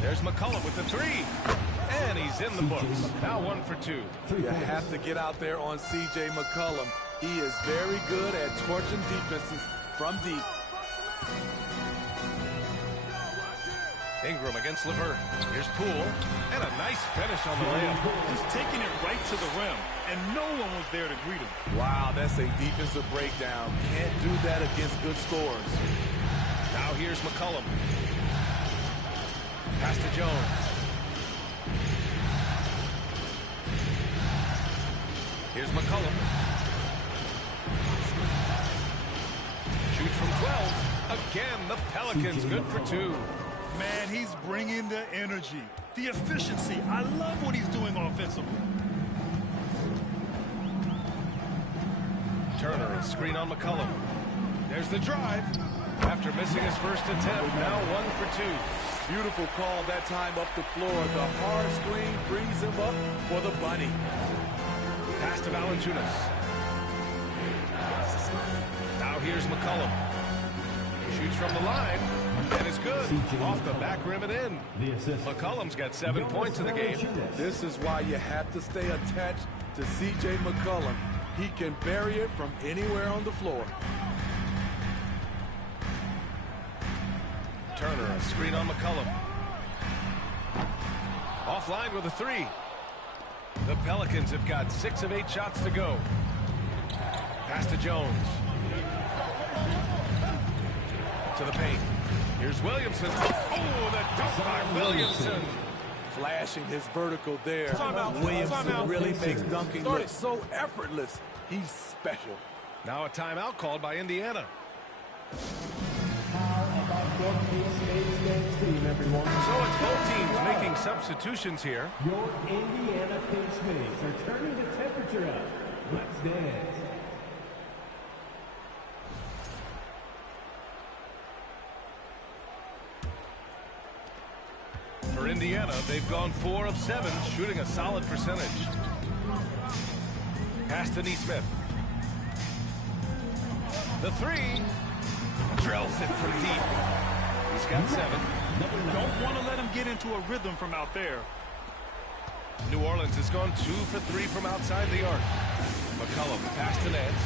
There's McCollum with the 3. And he's in the books. Now 1 for 2. You have to get out there on C.J. McCollum. He is very good at torching defenses from deep. Ingram against LeVert. Here's Poole. And a nice finish on the layup. Just taking it right to the rim. And no one was there to greet him. Wow, that's a defensive breakdown. Can't do that against good scores. Now here's McCollum. Pass to Jones. Here's McCollum. Shoots from 12. Again, the Pelicans good for 2. Man, he's bringing the energy, the efficiency. I love what he's doing offensively. Turner, a screen on McCollum. There's the drive. After missing his first attempt, now 1 for 2. Beautiful call that time up the floor. The hard screen brings him up for the bunny. Pass to Valanciunas. Now here's McCollum. Shoots from the line. And it's good. Off the back rim and in. McCollum's got 7 points in the game. This is why you have to stay attached to C.J. McCollum. He can bury it from anywhere on the floor. Turner, a screen on McCollum. Offline with a 3. The Pelicans have got 6 of 8 shots to go. Pass to Jones. To the paint. Here's Williamson. Oh, the dunk by Williamson. Flashing his vertical there. Timeout. Williamson really makes dunking look so effortless. He's special. Now a timeout called by Indiana. How about team, everyone. So it's both teams making substitutions here. Your Indiana Pacemates are turning the temperature up. Let's dance. For Indiana, they've gone 4 of 7, shooting a solid percentage. Pass to Neesmith. The 3. Drills it from deep. He's got 7. Don't want to let him get into a rhythm from out there. New Orleans has gone 2 for 3 from outside the arc. McCollum pass to Nance.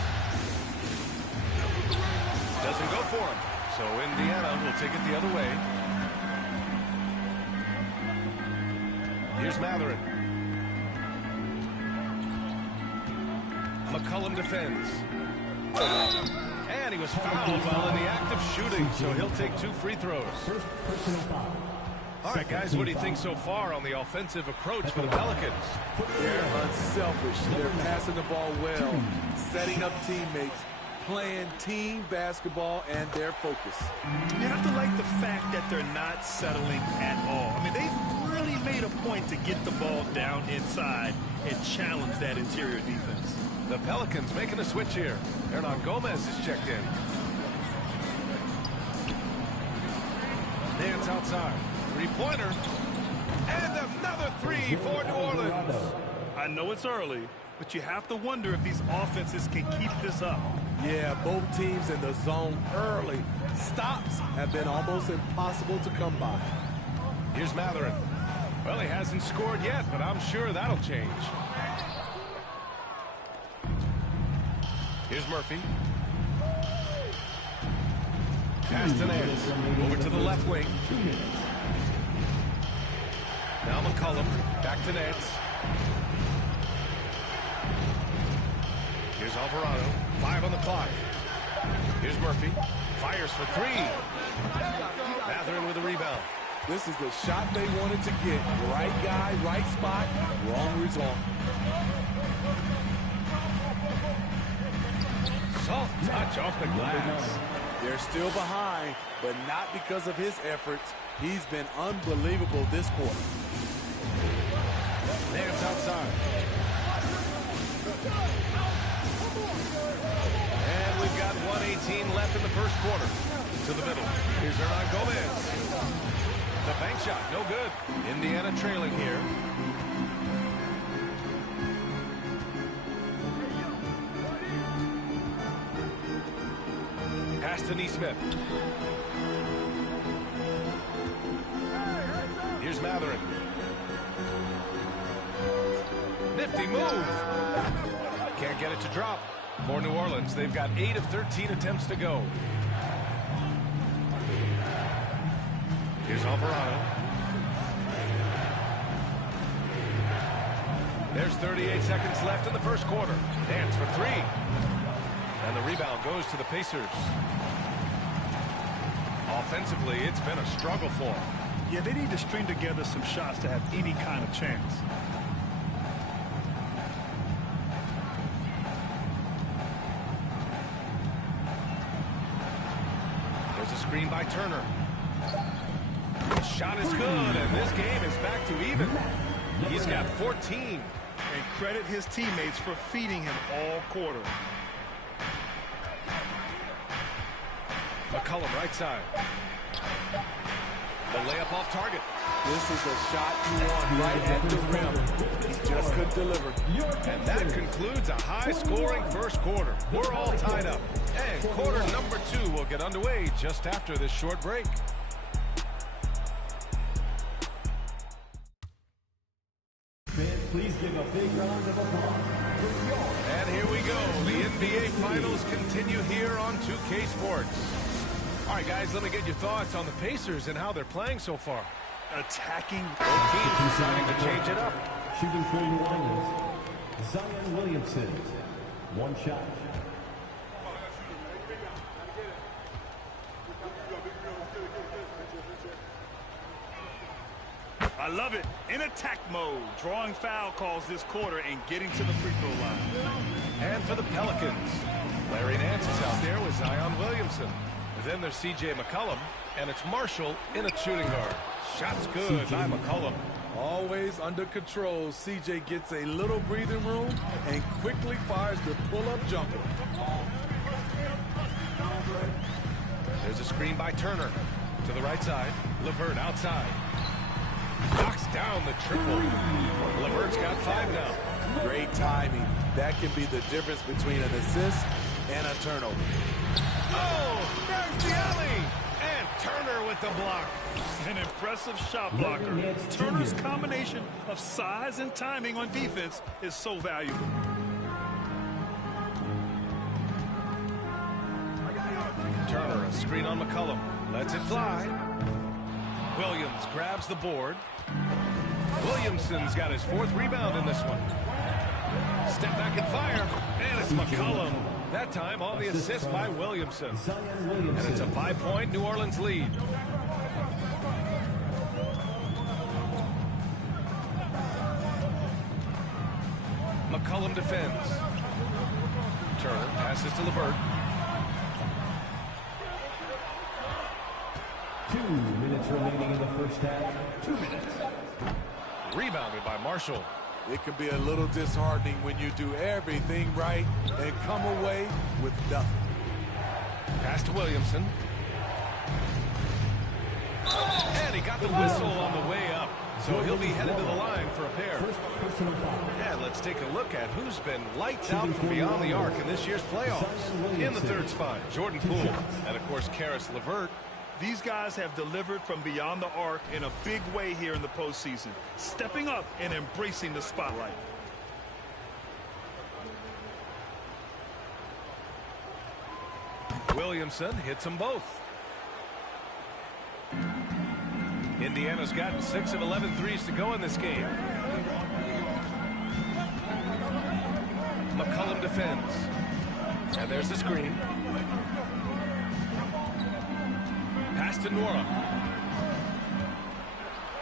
Doesn't go for him. So Indiana will take it the other way. Here's Matherin. McCollum defends. And he was fouled while in the act of shooting, so he'll take 2 free throws. All right, guys, what do you think so far on the offensive approach for the Pelicans? They're unselfish. They're passing the ball well, setting up teammates, playing team basketball, and they're focused. You have to like the fact that they're not settling at all. I mean, they've really made a point to get the ball down inside and challenge that interior defense. The Pelicans making a switch here. Hernan Gomez is checked in. Nance outside. Three-pointer. And another 3 for New Orleans. I know it's early, but you have to wonder if these offenses can keep this up. Yeah, both teams in the zone early. Stops have been almost impossible to come by. Here's Matherin. Well, he hasn't scored yet, but I'm sure that'll change. Here's Murphy. Pass to Nance. Over to the left wing. Now McCollum. Back to Nance. Here's Alvarado. 5 on the clock. Here's Murphy. Fires for 3. Matherin with a rebound. This is the shot they wanted to get. Right guy, right spot, wrong result. Soft touch off the glass. They're still behind, but not because of his efforts. He's been unbelievable this quarter. Nance outside. And we've got 1:18 left in the first quarter. To the middle. Here's Hernan Gomez. The bank shot, no good. Indiana trailing here. Pass to Neesmith. Here's Matherin. Nifty move. Can't get it to drop. For New Orleans, they've got 8 of 13 attempts to go. Here's Alvarado. There's 38 seconds left in the first quarter. Nance for 3. And the rebound goes to the Pacers. Offensively, it's been a struggle for them. Yeah, they need to string together some shots to have any kind of chance. There's a screen by Turner. The shot is good, and this game is back to even. He's got 14. And credit his teammates for feeding him all quarter. McCollum right side. The layup off target. This is a shot you want right at the rim. He just couldn't deliver. And that concludes a high-scoring first quarter. We're all tied up. And quarter number 2 will get underway just after this short break. Fans, please give a big round of applause. And here we go. The NBA Finals continue here on 2K Sports. All right, guys, let me get your thoughts on the Pacers and how they're playing so far. Attacking. Both teams deciding to change it up. Shooting for New Orleans, Zion Williamson. 1 shot. I love it. In attack mode, drawing foul calls this quarter and getting to the free throw line. And for the Pelicans, Larry Nance is out there with Zion Williamson. Then there's C.J. McCollum, and it's Marshall in a shooting guard. Shot's good by McCollum. Always under control, C.J. gets a little breathing room and quickly fires the pull-up jumper. There's a screen by Turner. To the right side, LeVert outside. Knocks down the triple. LeVert's got 5 now. Great timing. That can be the difference between an assist and a turnover. Oh, there's the alley. And Turner with the block. An impressive shot blocker. Turner's combination of size and timing on defense is so valuable. Turner, a screen on McCollum. Lets it fly. Williams grabs the board. Williamson's got his 4th rebound in this one. Step back and fire. And it's McCollum. That time on the assist by Williamson. And it's a 5-point New Orleans lead. McCollum defends. Turner passes to LeVert. 2 minutes remaining in the first half. 2 minutes. Rebounded by Marshall. It can be a little disheartening when you do everything right and come away with nothing. Pass to Williamson. And he got the whistle on the way up. So he'll be headed to the line for a pair. And let's take a look at who's been lights out from beyond the arc in this year's playoffs. In the 3rd spot, Jordan Poole. And, of course, Karis LeVert. These guys have delivered from beyond the arc in a big way here in the postseason, stepping up and embracing the spotlight. Williamson hits them both. Indiana's gotten 6 of 11 threes to go in this game. McCollum defends. And there's the screen. Pass to Nora.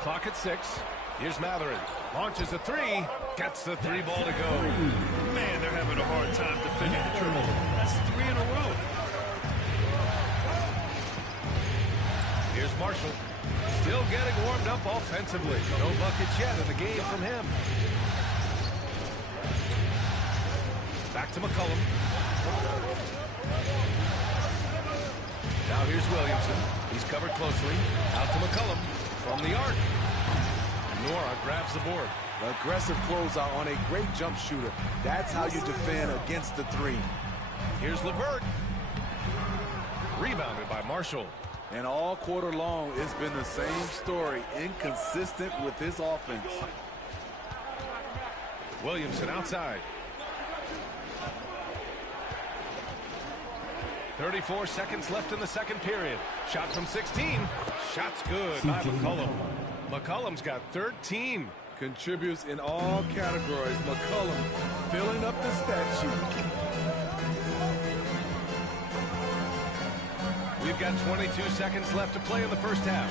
Clock at 6. Here's Matherin. Launches a 3. Gets the 3 ball to go. Man, they're having a hard time defending the triple. That's 3 in a row. Here's Marshall. Still getting warmed up offensively. No buckets yet in the game from him. Back to McCollum. Now here's Williamson. He's covered closely. Out to McCollum from the arc. Nora grabs the board. Aggressive closeout on a great jump shooter. That's how you defend against the 3. Here's LeVert. Rebounded by Marshall. And all quarter long, it's been the same story. Inconsistent with his offense. Williamson outside. 34 seconds left in the 2nd period. Shot from 16. Shot's good by McCollum. McCollum's got 13. Contributes in all categories. McCollum filling up the stat sheet. We've got 22 seconds left to play in the first half.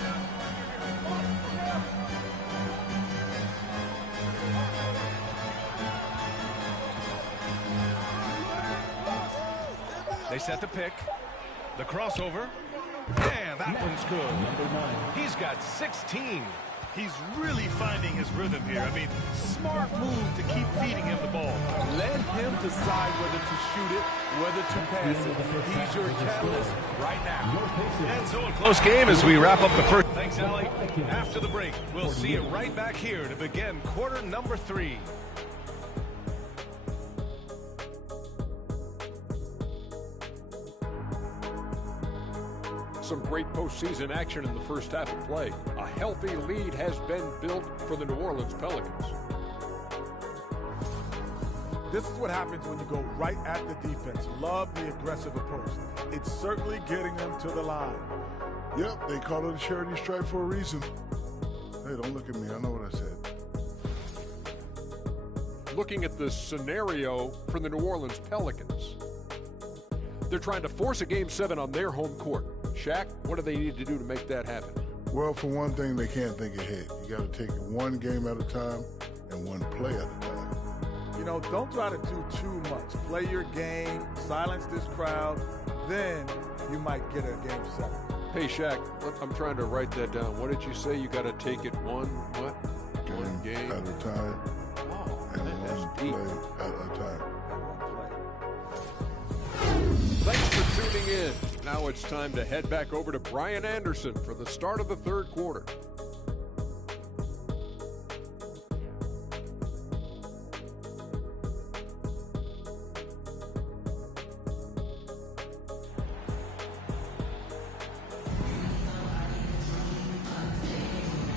They set the pick. The crossover. And that one's good. He's got 16. He's really finding his rhythm here. I mean, smart move to keep feeding him the ball. Let him decide whether to shoot it, whether to pass it. He's your catalyst right now. And so a close game as we wrap up the first. Thanks, Allie. After the break, we'll see you right back here to begin quarter number 3. Some great postseason action in the first half of play. A healthy lead has been built for the New Orleans Pelicans. This is what happens when you go right at the defense. Love the aggressive approach. It's certainly getting them to the line. Yep, they call it a charity stripe for a reason. Hey, don't look at me. I know what I said. Looking at the scenario for the New Orleans Pelicans, they're trying to force a Game 7 on their home court. Shaq, what do they need to do to make that happen? Well, for one thing, they can't think ahead. You got to take it one game at a time and one play at a time. You know, don't try to do too much. Play your game, silence this crowd, then you might get a game 7. Hey, Shaq, I'm trying to write that down. What did you say? You got to take it one game at a time. Oh, and that's one deep. play at a time. Thanks for tuning in. Now it's time to head back over to Brian Anderson for the start of the third quarter.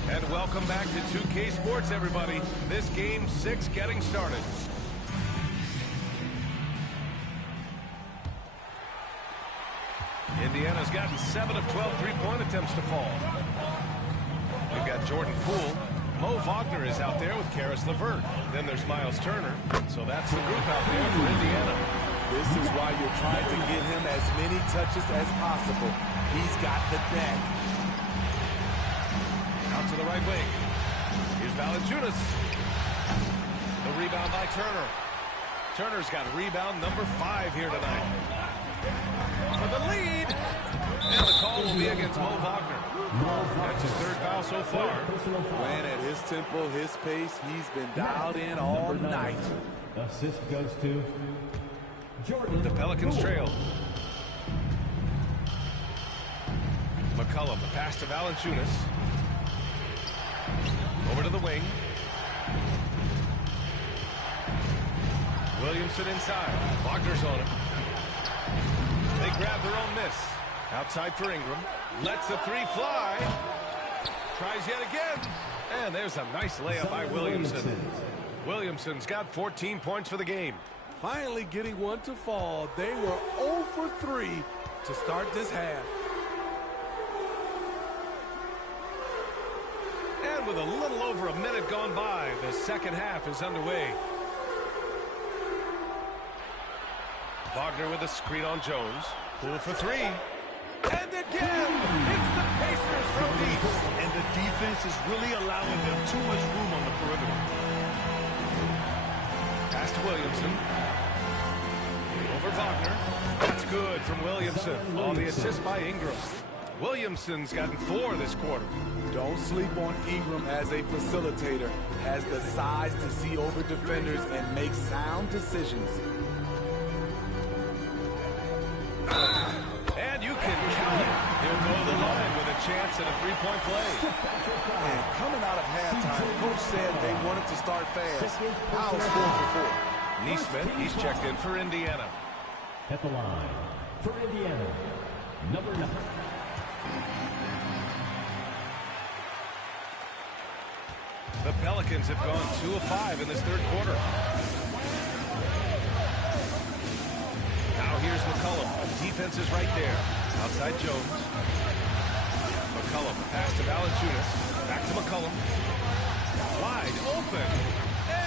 And welcome back to 2K Sports, everybody. This game 6 getting started. Indiana's gotten 7 of 12 three-point attempts to fall. We've got Jordan Poole. Mo Wagner is out there with Karis LeVert. Then there's Miles Turner. So that's the group out there for Indiana. This is why you're trying to get him as many touches as possible. He's got the net. Out to the right wing. Here's Valanciunas. The rebound by Turner. Turner's got rebound number 5 here tonight. For the lead. And the call will be against Mo Wagner. That's his 3rd foul so far. Playing at his tempo, his pace. He's been dialed in all night. Assist goes to Jordan. The Pelicans trail. McCollum, the pass to Valanciunas. Over to the wing. Williamson inside. Wagner's on him. They grab their own miss. Outside for Ingram. Lets the 3 fly. Tries yet again. And there's a nice layup by Williamson. Williamson's got 14 points for the game. Finally getting one to fall. They were 0 for 3 to start this half. And with a little over a minute gone by, the second half is underway. Wagner with a screen on Jones. Poole for 3. And again, it's the Pacers from deep. And the defense is really allowing them too much room on the perimeter. Pass to Williamson. Over Wagner. That's good from Williamson. On the assist by Ingram. Williamson's gotten 4 this quarter. Don't sleep on Ingram as a facilitator. Has the size to see over defenders and make sound decisions. And you can count it. He'll go to the line with a chance at a 3-point play. And coming out of halftime, Coach said they wanted to start fast. How's 4 for 4? Neesmith, he's checked in for Indiana. At the line for Indiana, number 9. The Pelicans have gone 2 of 5 in this third quarter. Now here's McCollum. Defense is right there. Outside Jones. McCollum pass to Valanciunas. Back to McCollum. Wide open.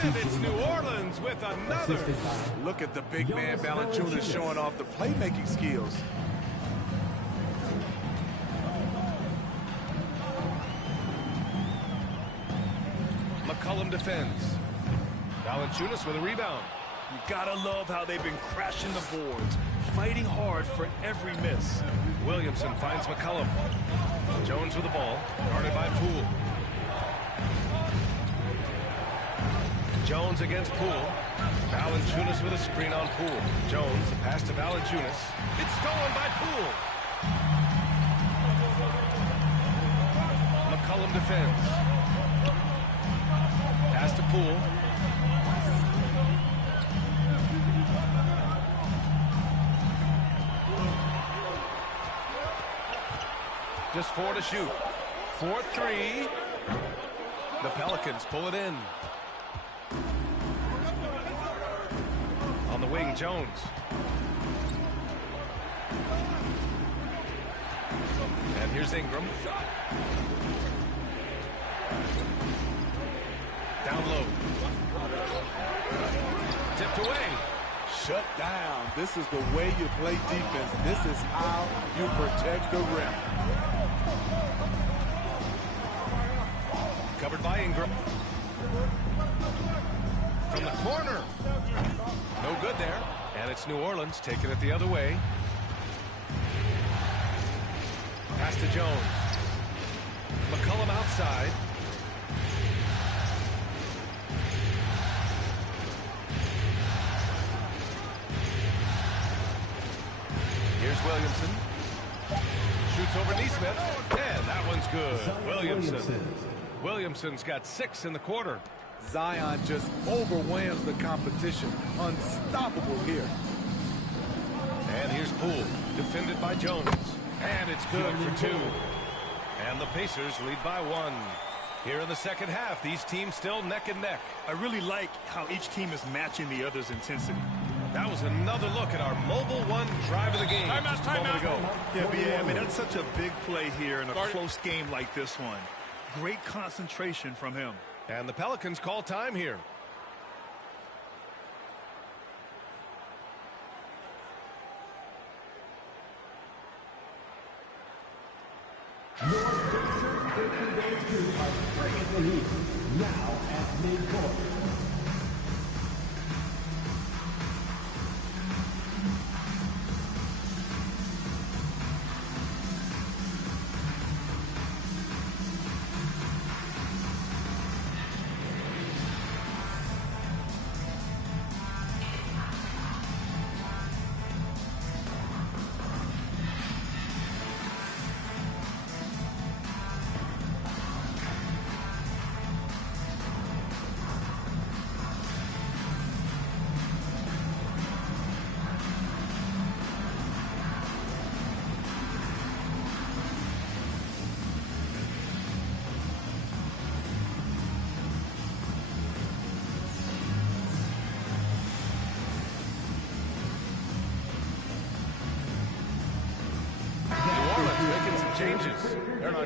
And it's New Orleans with another. Look at the big man Valanciunas showing off the playmaking skills. McCollum defends. Valanciunas with a rebound. You gotta love how they've been crashing the boards, fighting hard for every miss. Williamson finds McCollum. Jones with the ball, guarded by Poole. Jones against Poole. Valanciunas with a screen on Poole. Jones, the pass to Valanciunas. It's stolen by Poole. McCollum defends. Pass to Poole. Just 4 to shoot. 4-3. The Pelicans pull it in. On the wing, Jones. And here's Ingram. Down low. Tipped away. Shut down. This is the way you play defense. This is how you protect the rim. Covered by Ingram. From the corner. No good there. And it's New Orleans taking it the other way. to Jones. McCollum outside. Here's Williamson. Shoots over Neesmith. And that one's good. Williamson's got 6 in the quarter. Zion just overwhelms the competition. Unstoppable here. And here's Poole, defended by Jones. And it's good for 2. And the Pacers lead by 1. Here in the second half, these teams still neck and neck. I really like how each team is matching the other's intensity. That was another look at our Mobile One drive of the game. Time out. Yeah, BA, I mean, that's such a big play here in a close game like this one. Great concentration from him. And the Pelicans call time here. Your Pacers 50-2 are bringing the heat. Now at midcourt. Changes.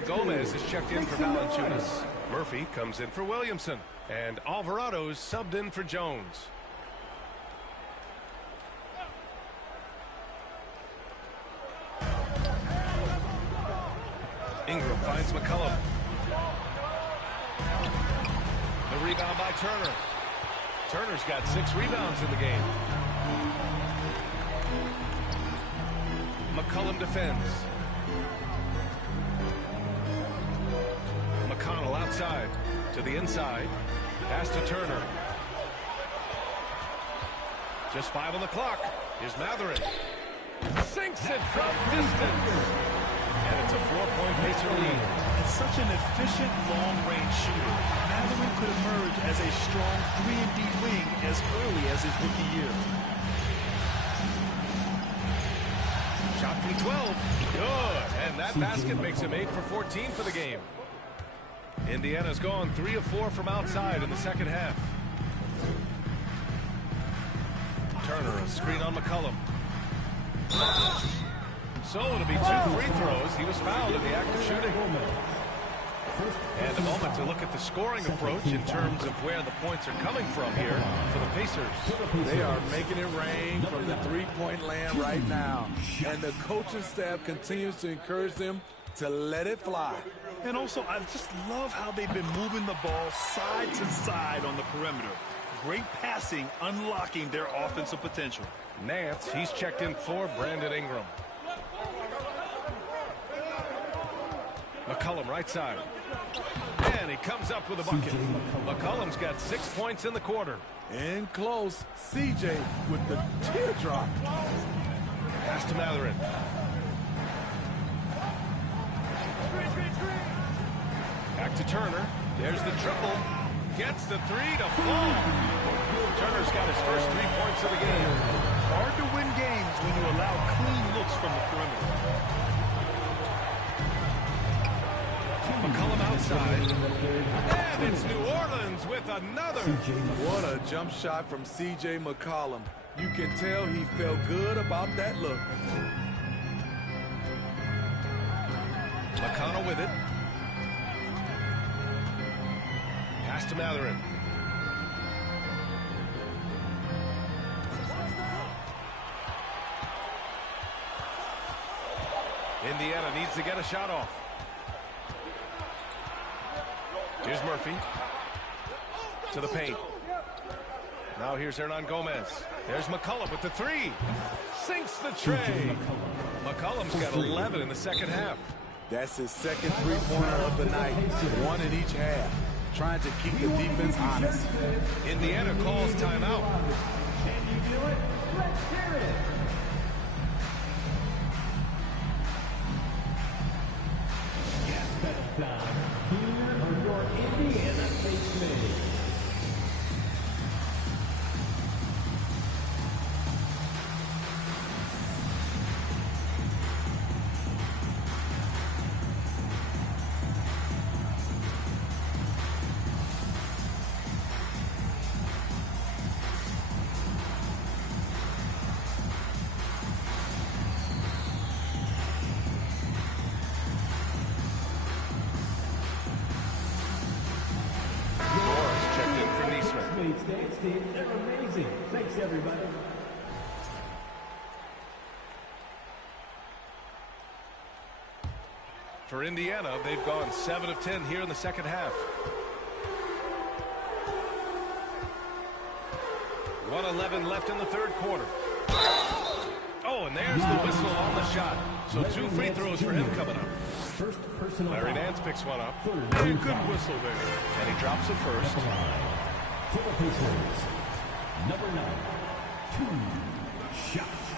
Gomez is checked in for Valanciunas. Murphy comes in for Williamson. And Alvarado's subbed in for Jones. Ingram finds McCollum. The rebound by Turner. Turner's got 6 rebounds in the game. McCollum defends. McConnell outside to the inside. Pass to Turner. Just 5 on the clock. Here's Matherin. Sinks it from distance. And it's a 4-point Pacer lead. It's such an efficient long-range shooter. Matherin could emerge as a strong 3-and-D wing as early as his rookie year. Shot from 12. Good. And that basket makes him 8 for 14 for the game. Indiana's gone 3 of 4 from outside in the second half. Turner, a screen on McCollum. So it'll be 2 free throws. He was fouled in the act of shooting. And a moment to look at the scoring approach in terms of where the points are coming from here for the Pacers. They are making it rain from the three-point land right now. And the coaching staff continues to encourage them to let it fly. And also, I just love how they've been moving the ball side to side on the perimeter. Great passing, unlocking their offensive potential. Nance, he's checked in for Brandon Ingram. McCollum right side. And he comes up with a bucket. McCollum's got 6 points in the quarter. In close, CJ with the teardrop. Pass to Matherin. Back to Turner. There's the triple. Gets the 3 to fall. Turner's got his first 3 points of the game. Hard to win games when you allow clean looks from the perimeter. McCollum outside. And it's New Orleans with another. What a jump shot from C.J. McCollum. You can tell he felt good about that look. McConnell with it. Pass to Matherin. Indiana needs to get a shot off. Here's Murphy. To the paint. Now here's Gomez. There's McCollum with the 3. Sinks the tray. McCollum's got 11 in the second half. That's his second three-pointer of the night, one in each half, trying to keep the defense honest. Indiana calls timeout. Can you do it? Let's hear it. Yes, that's time. Here are your Indiana face mates. Thanks, team. They're amazing. Thanks, everybody. For Indiana, they've gone 7 of 10 here in the second half. 1:11 left in the third quarter. Oh, and there's the whistle on the shot. So 2 free throws for him coming up. Larry Nance picks one up. Hey, good whistle there. And he drops it first. For the Pacers, number 9, 2 shots.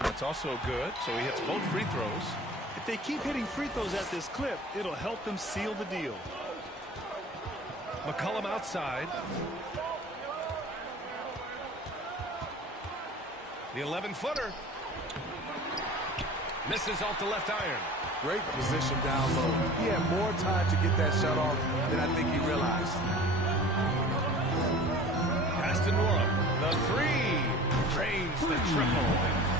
That's also good, so he hits both free throws. If they keep hitting free throws at this clip, it'll help them seal the deal. McCollum outside. The 11-footer. Misses off the left iron. Great position down low. He had more time to get that shot off than I think he realized. Aston Warren, the 3, drains the triple.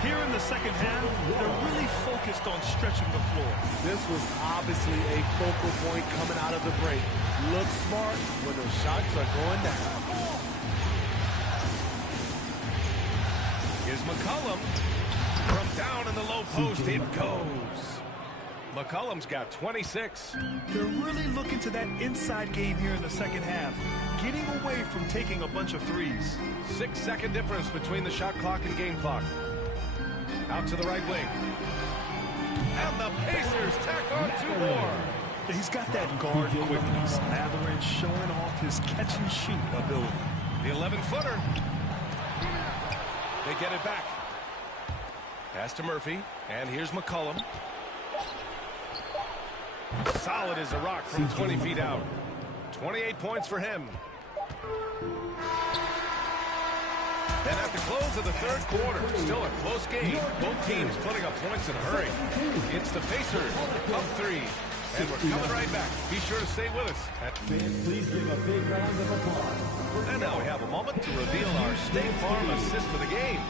Here in the second half, they're really focused on stretching the floor. This was obviously a focal point coming out of the break. Look smart when the shots are going down. Here's McCollum. From down in the low post, it goes. McCollum's got 26. They're really looking to that inside game here in the second half, getting away from taking a bunch of threes. 6-second difference between the shot clock and game clock. Out to the right wing. And the Pacers tack on 2 more. He's got that guard quickness. Mathurin showing off his catch-and-shoot ability. The 11-footer. They get it back. Pass to Murphy. And here's McCollum. Solid as a rock from 20 feet out. 28 points for him. Then at the close of the third quarter, still a close game. Both teams putting up points in a hurry. It's the Pacers up 3. And we're coming right back. Be sure to stay with us. Please give a big round of applause. And now we have a moment to reveal our State Farm assist for the game.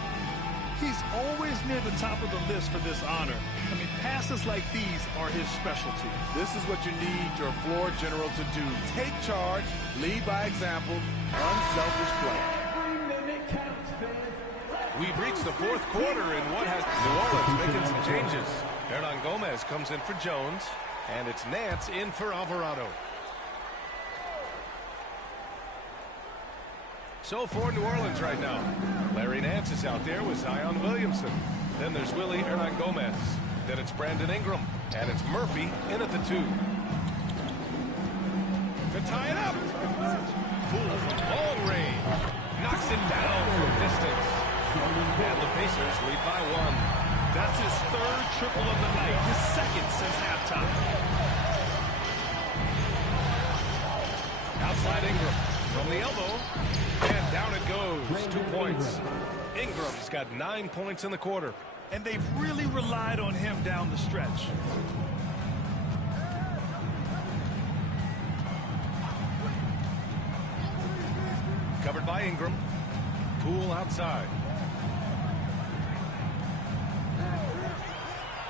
He's always near the top of the list for this honor. I mean, passes like these are his specialty. This is what you need your floor general to do. Take charge, lead by example, unselfish play. Every minute counts, fans. We've reached the fourth quarter in what has New Orleans making some changes. Hernan Gomez comes in for Jones, and it's Nance in for Alvarado. So for New Orleans right now, Larry Nance is out there with Zion Williamson. Then there's Willie Hernan Gomez. Then it's Brandon Ingram. And it's Murphy in at the 2. To tie it up. Poole from long range. Knocks it down from distance. And the Pacers lead by 1. That's his 3rd triple of the night. His 2nd since halftime. Outside Ingram. From the elbow. And down it goes. 2 points. Ingram's got 9 points in the quarter. And they've really relied on him down the stretch. Covered by Ingram. Poole outside.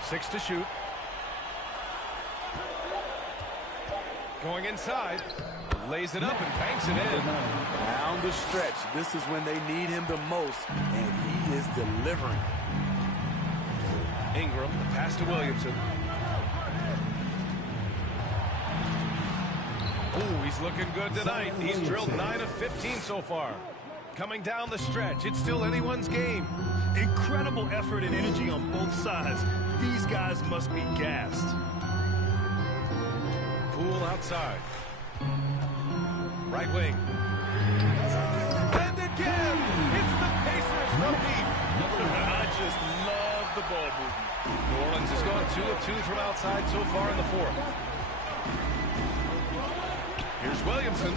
6 to shoot. Going inside. Lays it up and banks it in. Down the stretch. This is when they need him the most, and he is delivering. Ingram, the pass to Williamson. Ooh, he's looking good tonight. He's drilled 9 of 15 so far. Coming down the stretch, it's still anyone's game. Incredible effort and energy on both sides. These guys must be gassed. outside. Right wing. And again, it's the Pacers from deep. I just love the ball movement. New Orleans has gone 2 of 2 from outside so far in the fourth. Here's Williamson.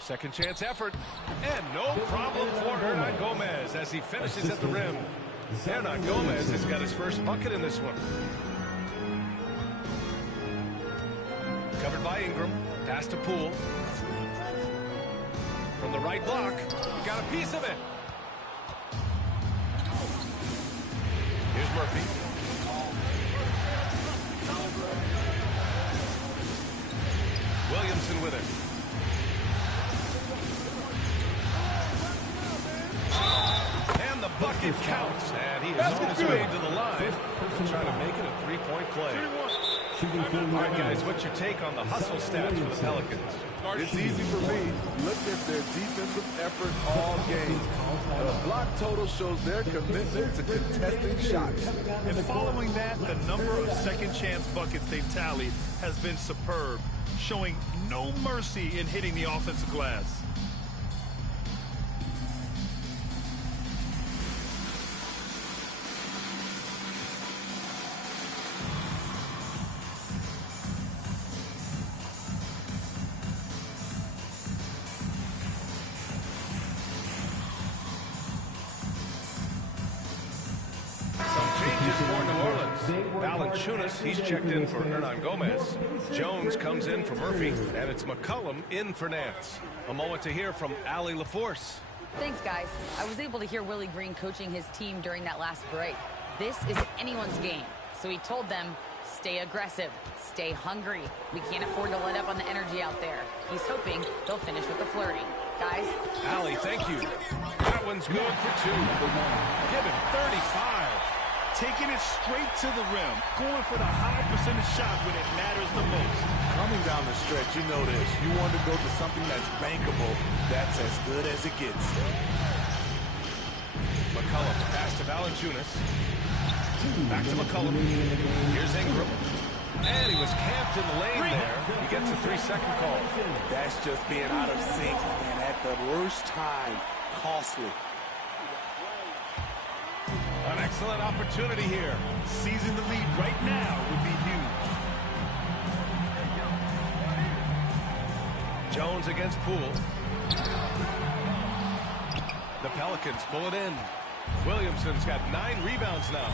Second chance effort. And no problem for Hernan Gomez as he finishes at the rim. Hernan Gomez has got his first bucket in this one. Covered by Ingram. Pass to Poole. From the right block. He got a piece of it. Here's Murphy. Williamson with it. And the bucket counts. And he is on his way to the line. He'll try to make it a three-point play. All right, guys, what's your take on the hustle stats for the Pelicans? It's easy for me. Look at their defensive effort all game. The block total shows their commitment to contesting shots. And following that, the number of second chance buckets they've tallied has been superb, showing no mercy in hitting the offensive glass. He's checked in for Hernan Gomez. Jones comes in for Murphy, and it's McCollum in for Nance. A moment to hear from Allie LaForce. Thanks, guys. I was able to hear Willie Green coaching his team during that last break. This is anyone's game. So he told them, stay aggressive, stay hungry. We can't afford to let up on the energy out there. He's hoping they'll finish with the flirting. Guys? Allie, thank you. That one's good for 2. Give him 35. Taking it straight to the rim, going for the high percentage shot when it matters the most. Coming down the stretch, you know this. You want to go to something that's bankable. That's as good as it gets. McCollum, pass to Valanciunas. Back to McCollum. Here's Ingram. And he was camped in the lane there. He gets a 3-second call. That's just being out of sync and at the worst time, costly. An excellent opportunity here. Seizing the lead right now would be huge. Jones against Poole. The Pelicans pull it in. Williamson's got 9 rebounds now.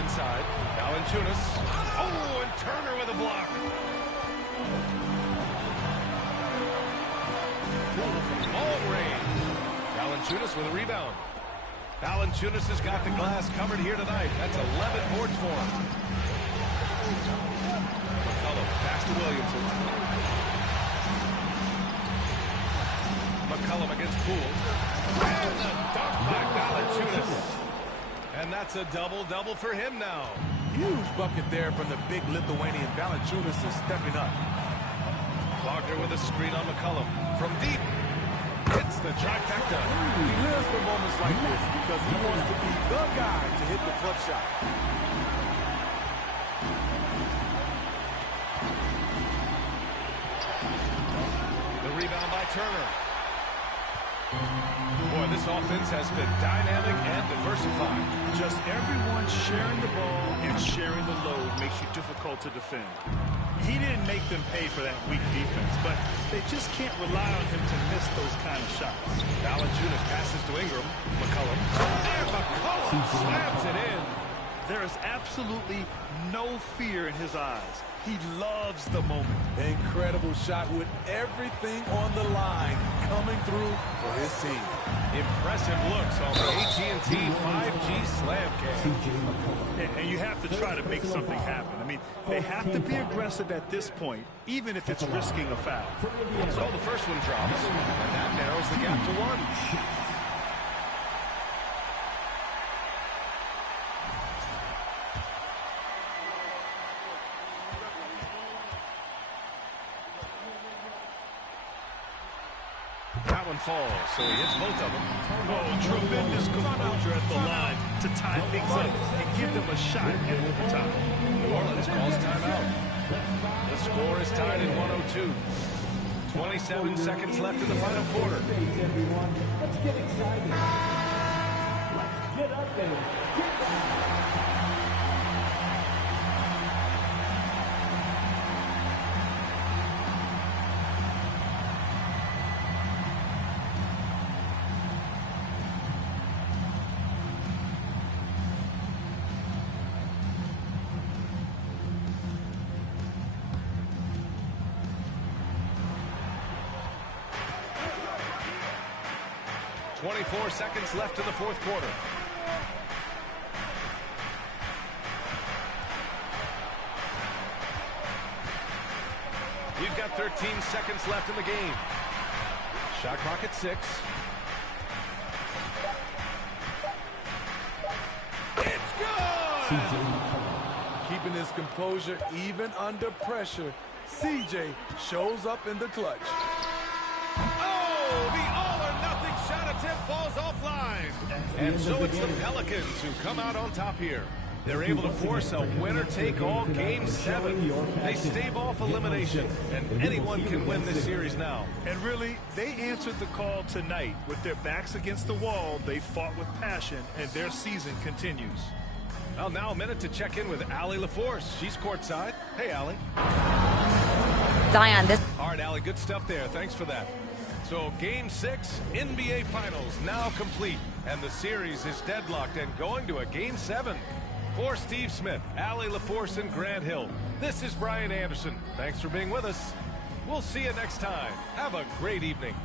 Inside, Valanciunas. Oh, and Turner with a block. Poole from long range. Valanciunas with a rebound. Valanciunas has got the glass covered here tonight. That's 11 boards for him. McCollum, pass to Williamson. McCollum against Poole. And the dunk by Valanciunas. And that's a double-double for him now. Huge bucket there from the big Lithuanian. Valanciunas is stepping up. Wagner with a screen on McCollum. From deep. Hits the trifecta. He lives for moments like this because he wants to be the guy to hit the clutch shot. The rebound by Turner. Boy, this offense has been dynamic and diversified. Just everyone sharing the ball and sharing the load makes you difficult to defend. He didn't make them pay for that weak defense, but they just can't rely on him to miss those kind of shots. Valanciunas passes to Ingram. McCollum. And McCollum slams it in. There is absolutely no fear in his eyes. He loves the moment. Incredible shot with everything on the line coming through for his team. Impressive looks on the AT&T 5G slam cam. And you have to try to make something happen. I mean, they have to be aggressive at this point, even if it's risking a foul. So the first one drops, and that narrows the gap to 1. That one falls, so he hits both of them. Oh, tremendous composure at the line. to tie things up and give them a shot at overtime. New Orleans calls timeout. The score is tied at 102. 27 seconds left in the final quarter. Everyone, let's get excited. Let's get up and get down. 24 seconds left in the fourth quarter. We've got 13 seconds left in the game. Shot clock at 6. It's good! Keeping his composure even under pressure, CJ shows up in the clutch. Oh, the all-or-nothing shot attempt falls offline. And so it's the Pelicans who come out on top here. They're able to force a winner-take-all Game 7. They stave off elimination, and anyone can win this series now. And really, they answered the call tonight. With their backs against the wall, they fought with passion, and their season continues. Well, now a minute to check in with Allie LaForce. She's courtside. Hey, Allie. Zion, this... All right, Allie, good stuff there. Thanks for that. So, Game 6, NBA Finals now complete, and the series is deadlocked and going to a Game 7. For Steve Smith, Allie LaForce, and Grant Hill, this is Brian Anderson. Thanks for being with us. We'll see you next time. Have a great evening.